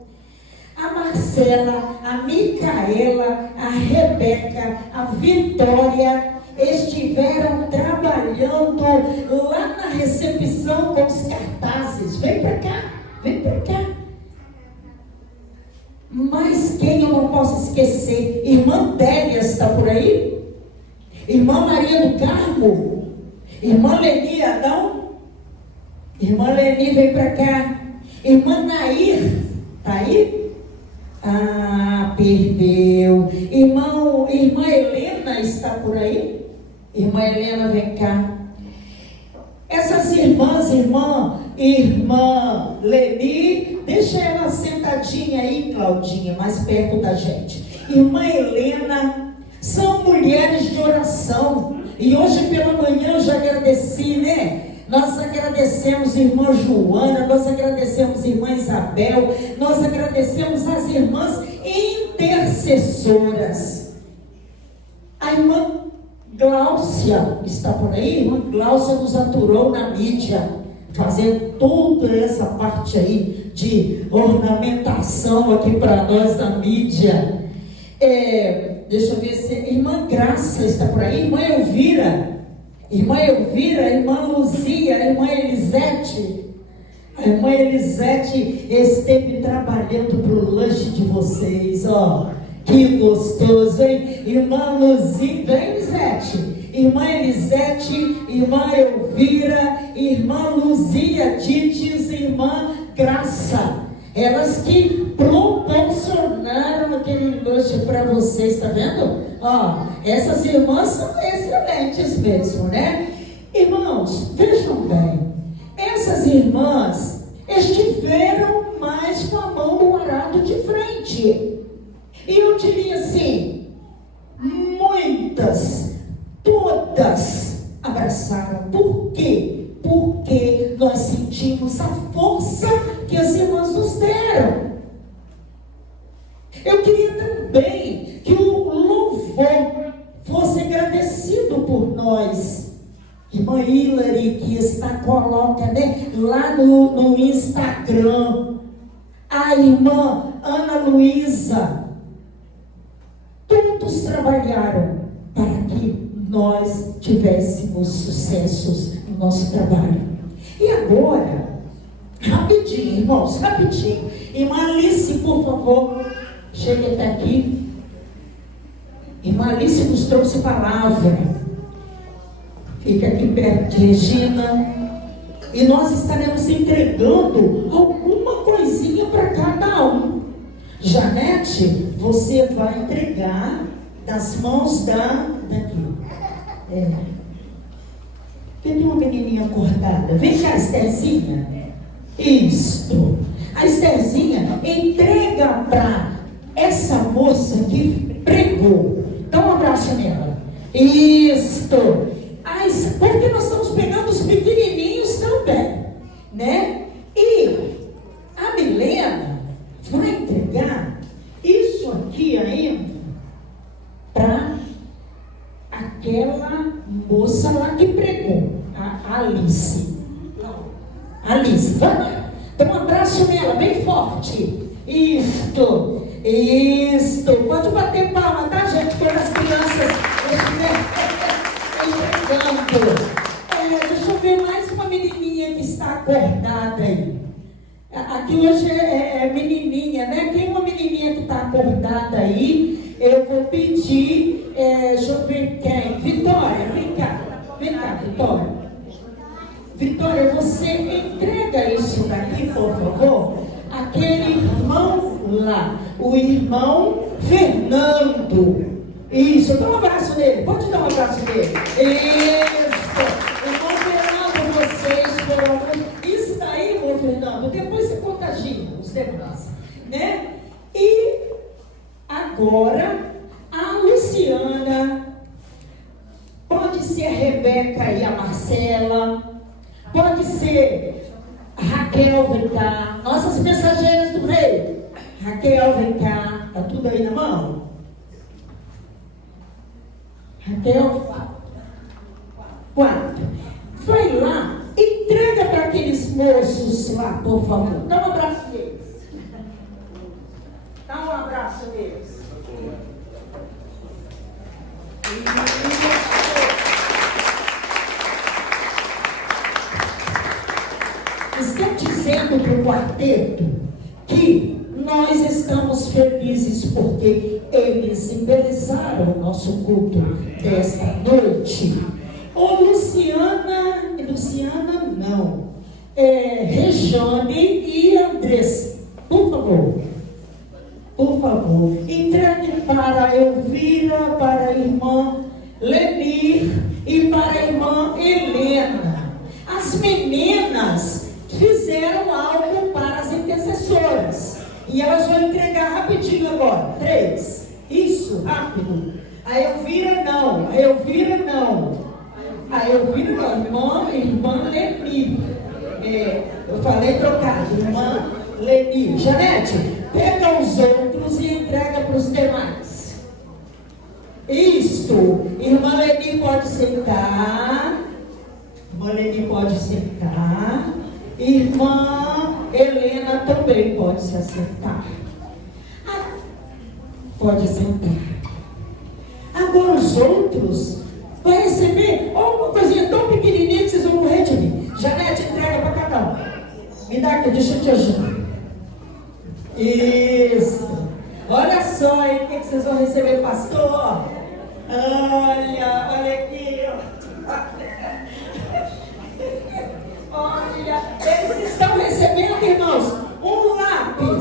A Marcela, a Micaela, a Rebeca, a Vitória estiveram trabalhando lá na recepção com os cartazes. Vem para cá. Mas quem eu não posso esquecer? Irmã Délia está por aí? Irmã Maria do Carmo? Irmã Leni Adão? Irmã Leni, vem para cá. Irmã Nair, está aí? Ah, perdeu. Irmã Helena está por aí? Irmã Helena, vem cá. Essas irmãs, irmã Leni, deixa ela sentadinha aí, Claudinha, mais perto da gente. Irmã Helena, são mulheres de oração. E hoje pela manhã eu já agradeci, Nós agradecemos irmã Joana, nós agradecemos irmã Isabel, nós agradecemos as irmãs intercessoras. A irmã Gláucia está por aí? A irmã Gláucia nos aturou na mídia, fazendo toda essa parte aí de ornamentação aqui para nós na mídia. Deixa eu ver se a irmã Graça está por aí, irmã Elvira, irmã Luzia, a irmã Elisete. A irmã Elisete esteve trabalhando para o lanche de vocês, que gostoso, hein? Irmã Luzia, vem Elisete. Irmã Elisete, irmã Elvira, irmã Luzia Tites, irmã Graça. Elas que proporcionaram aquele lanche para vocês, tá vendo? Ó, essas irmãs são excelentes mesmo, né? Irmãos, vejam bem, essas irmãs estiveram mais com a mão no arado de frente. E eu diria assim, muitas, todas abraçaram. Por quê? Porque nós sentimos a força que as irmãs nos deram. Eu queria também que o louvor fosse agradecido por nós. Irmã Hilary, que coloca, né, lá no Instagram. A irmã Ana Luísa. Todos trabalharam para que nós tivéssemos sucessos no nosso trabalho. E agora, rapidinho, irmãos, rapidinho. Irmã Alice, por favor, chegue até aqui. Irmã Alice nos trouxe palavra. Fica aqui perto de Regina. E nós estaremos entregando alguma coisinha para cada um. Janete, você vai entregar das mãos daqui. Tem uma menininha acordada. Vem cá, Estherzinha. Isso. A Estherzinha entrega para essa moça que pregou. Dá um abraço nela. Isso. Porque nós estamos pegando os pequenininhos também, né? E a Milena vai entregar isso aqui ainda para aquela moça lá que pregou, a Alice. Alice, vai lá. Dá um abraço nela, bem forte. Isto. Pode bater palma, tá, gente? Pelas crianças. Deixa eu ver mais uma menininha que está acordada aí. Aqui hoje é menininha, né? Tem uma menininha que está acordada aí. Eu vou pedir, deixa eu ver quem. Vitória, vem cá, Vitória. Vitória, você entrega isso daqui, por favor. Aquele irmão lá, o irmão Fernando. Isso, dá um abraço nele. Pode dar um abraço nele. Isso. Irmão Fernando, vocês foram. Isso daí, irmão Fernando, depois você contagia os demais, né? E agora, a Luciana, pode ser a Rebeca e a Marcela, pode ser a Raquel, vem cá. Nossas mensageiras do rei. Raquel, vem cá. Tá tudo aí na mão? Raquel, 4. Vai lá, entrega para aqueles moços lá, por favor. Dá um abraço neles. Dá um abraço neles. Está dizendo para o quarteto que nós estamos felizes porque eles embelezaram o nosso culto desta noite. Luciana não. Rejane e Andressa, por favor, entregue para a Elvira, para a irmã Lenir e para a irmã Helena. As meninas fizeram algo para as intercessoras. E elas vão entregar rapidinho agora. 3. Isso, rápido. A Elvira não. Irmã Leni. Eu falei trocado. Irmã Leni. Janete, pega os outros e entrega para os demais. Isto. Irmã Leni pode sentar. Irmã Helena também pode se assentar. Pode sentar. Agora os outros vai receber uma coisinha tão pequenininha que vocês vão morrer de mim. Janete, entrega para cada um. Me dá aqui, deixa eu te ajudar. Isso. Olha só aí o que vocês vão receber, pastor. Olha aqui. Olha, eles estão recebendo, irmãos, um lápis.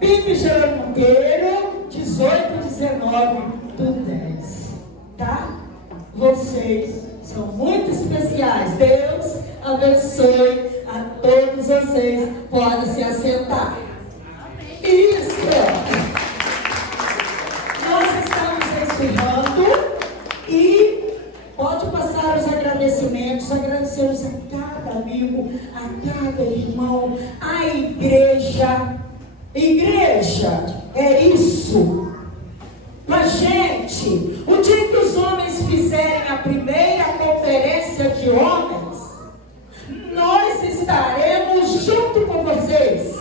Bibi Geraldo Monteiro, 18/19 do 10. Tá? Vocês são muito especiais. Deus abençoe a todos vocês. Podem se assentar. Isso! Nós estamos encerrando e pode passar os agradecimentos. Agradecemos a cada amigo, a cada irmão, a igreja. Igreja é isso. Pra gente, o dia que os homens fizerem a primeira conferência de homens, nós estaremos junto com vocês.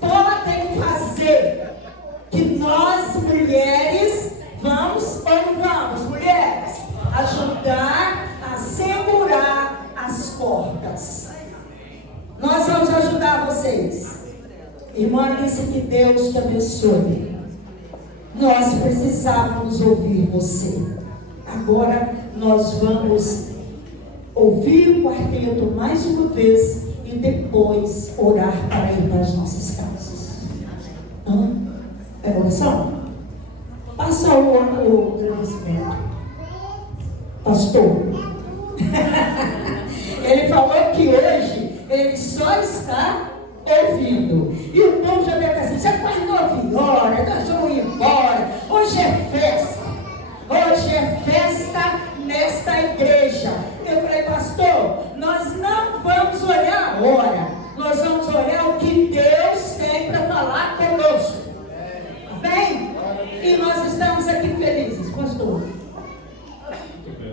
Podem fazer que nós, mulheres, vamos ou não vamos, mulheres, ajudar a segurar as cordas. Nós vamos ajudar vocês. Irmã Alice, que Deus te abençoe. Nós precisávamos ouvir você. Agora nós vamos ouvir o quarteto mais uma vez e depois orar para ir para as nossas casas. É oração? Passa o agradecimento. Pastor. Ele falou que hoje ele só está ouvindo. E o povo já deve assim, já quase 9 horas, nós vamos ir embora. Hoje é festa. Hoje é festa nesta igreja. Eu falei, pastor, nós não vamos olhar a hora. Nós vamos olhar o que Deus tem para falar conosco. Amém? E nós estamos aqui felizes, pastor.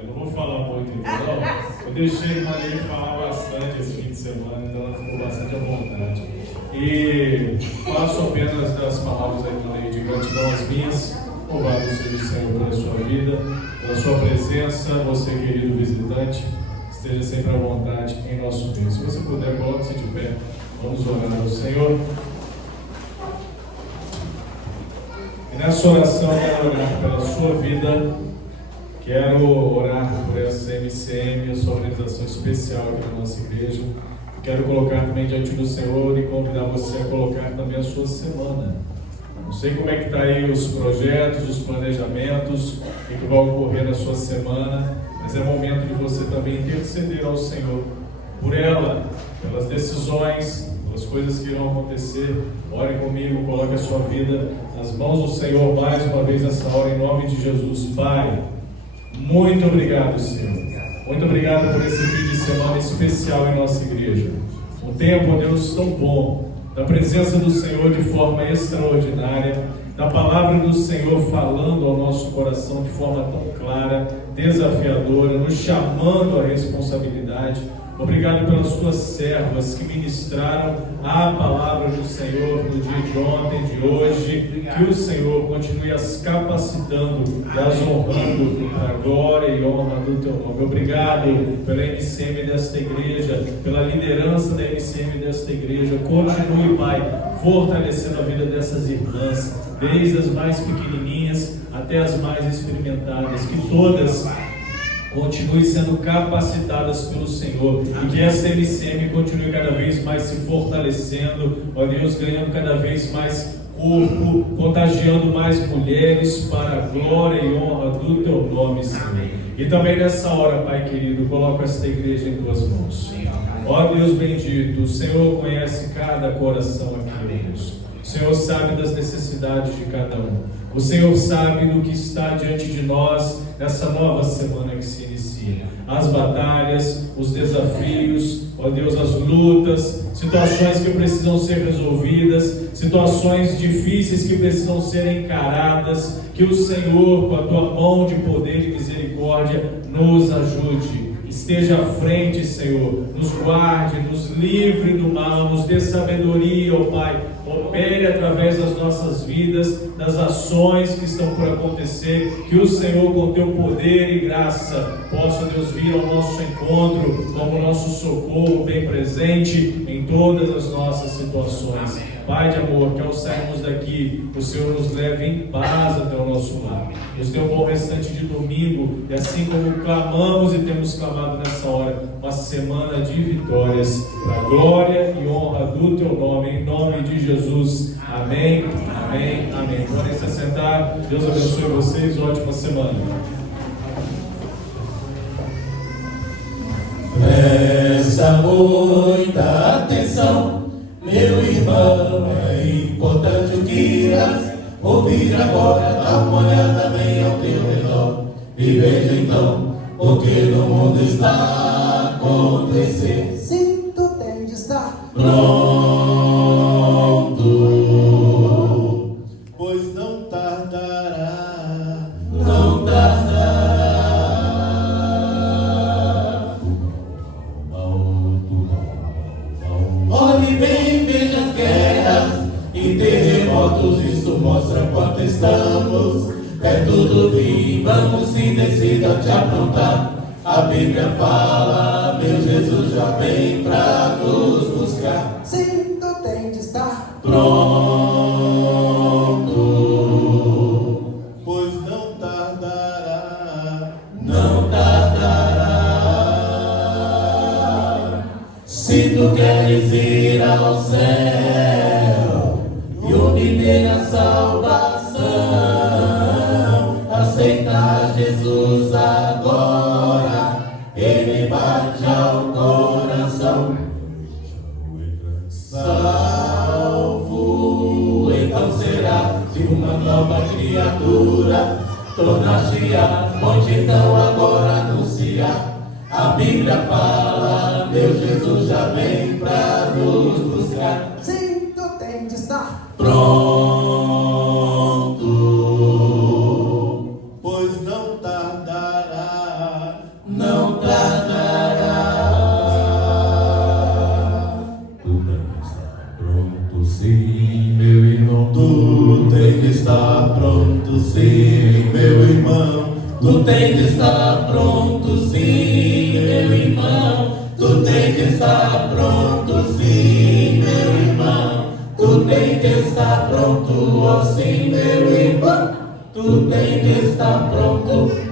Não vou falar muito então, não. Eu deixei a Maria falar bastante esse fim de semana, então ela ficou bastante à vontade. E faço apenas das palavras aí no meio de gratidão às minhas. Louvado seja o Senhor pela sua vida, pela sua presença, você querido visitante, esteja sempre à vontade em nosso meio. Se você puder, coloque-se de pé, vamos orar ao Senhor. E nessa oração eu quero orar pela sua vida, quero orar por essa MCM, essa organização especial aqui na nossa igreja. Quero colocar também diante do Senhor e convidar você a colocar também a sua semana. Não sei como é que está aí os projetos, os planejamentos, o que vai ocorrer na sua semana, mas é momento de você também interceder ao Senhor por ela, pelas decisões, pelas coisas que irão acontecer. Ore comigo, coloque a sua vida nas mãos do Senhor mais uma vez nessa hora, em nome de Jesus. Pai, muito obrigado, Senhor. Muito obrigado por esse fim de semana especial em nossa igreja. Um tempo, Deus, tão bom, da presença do Senhor de forma extraordinária, da palavra do Senhor falando ao nosso coração de forma tão clara, desafiadora, nos chamando à responsabilidade. Obrigado pelas tuas servas que ministraram a palavra do Senhor no dia de ontem, de hoje. Que o Senhor continue as capacitando e as honrando para a glória e honra do teu nome. Obrigado pela MCM desta igreja, pela liderança da MCM desta igreja. Continue, Pai, fortalecendo a vida dessas irmãs, desde as mais pequenininhas até as mais experimentadas. Que todas continue sendo capacitadas pelo Senhor e que essa MCM continue cada vez mais se fortalecendo, ó Deus, ganhando cada vez mais corpo, contagiando mais mulheres para a glória e honra do teu nome, Senhor. E também nessa hora, Pai querido, coloca esta igreja em tuas mãos. Ó Deus bendito, o Senhor conhece cada coração aqui, Deus. O Senhor sabe das necessidades de cada um. O Senhor sabe do que está diante de nós nessa nova semana que se inicia. As batalhas, os desafios, ó Deus, as lutas, situações que precisam ser resolvidas, situações difíceis que precisam ser encaradas. Que o Senhor, com a tua mão de poder e misericórdia, nos ajude. Esteja à frente, Senhor, nos guarde, nos livre do mal, nos dê sabedoria, ó Pai. Opere através das nossas vidas, das ações que estão por acontecer. Que o Senhor, com teu poder e graça, possa, Deus, vir ao nosso encontro como nosso socorro bem presente em todas as nossas situações. Pai de amor, que ao sairmos daqui, o Senhor nos leve em paz até o nosso lar. Nos dê um bom restante de domingo, e assim como clamamos e temos clamado nessa hora, uma semana de vitórias, para a glória e honra do Teu nome, em nome de Jesus. Amém, amém, amém. Podem se assentar. Deus abençoe vocês. Ótima semana. Presta muita atenção, meu irmão, é importante o que irás ouvir agora. Dá uma olhada bem ao teu redor e veja então o que no mundo está a acontecer. Sim, tu tem de estar pronto, pois não tardará, não tardará. Olhe bem, veja as guerras e terremotos, isso mostra quanto estamos perto do fim. Vamos se decida te aprontar. A Bíblia fala, meu Jesus já vem pra nos buscar. Sim, tu tem de estar pronto, pois não tardará, não tardará. Se tu queres ir ao céu e obter a salvação, aceita Jesus agora, Ele bate ao coração. Salvo, então será de uma nova criatura, tornar-te-á, pode então agora anunciar. A Bíblia fala, meu Jesus já vem pra nos buscar. Sim, tu tem de estar pronto, pois não tardará, não tardará. Tu tem que estar pronto, sim, meu irmão. Tu tem que estar pronto, sim, meu irmão. Tu tem que estar pronto, sim, meu irmão. Tu tem que estar pronto, sim, meu irmão. Tu tem que estar pronto, ó sim, meu irmão. Tu tem que estar pronto.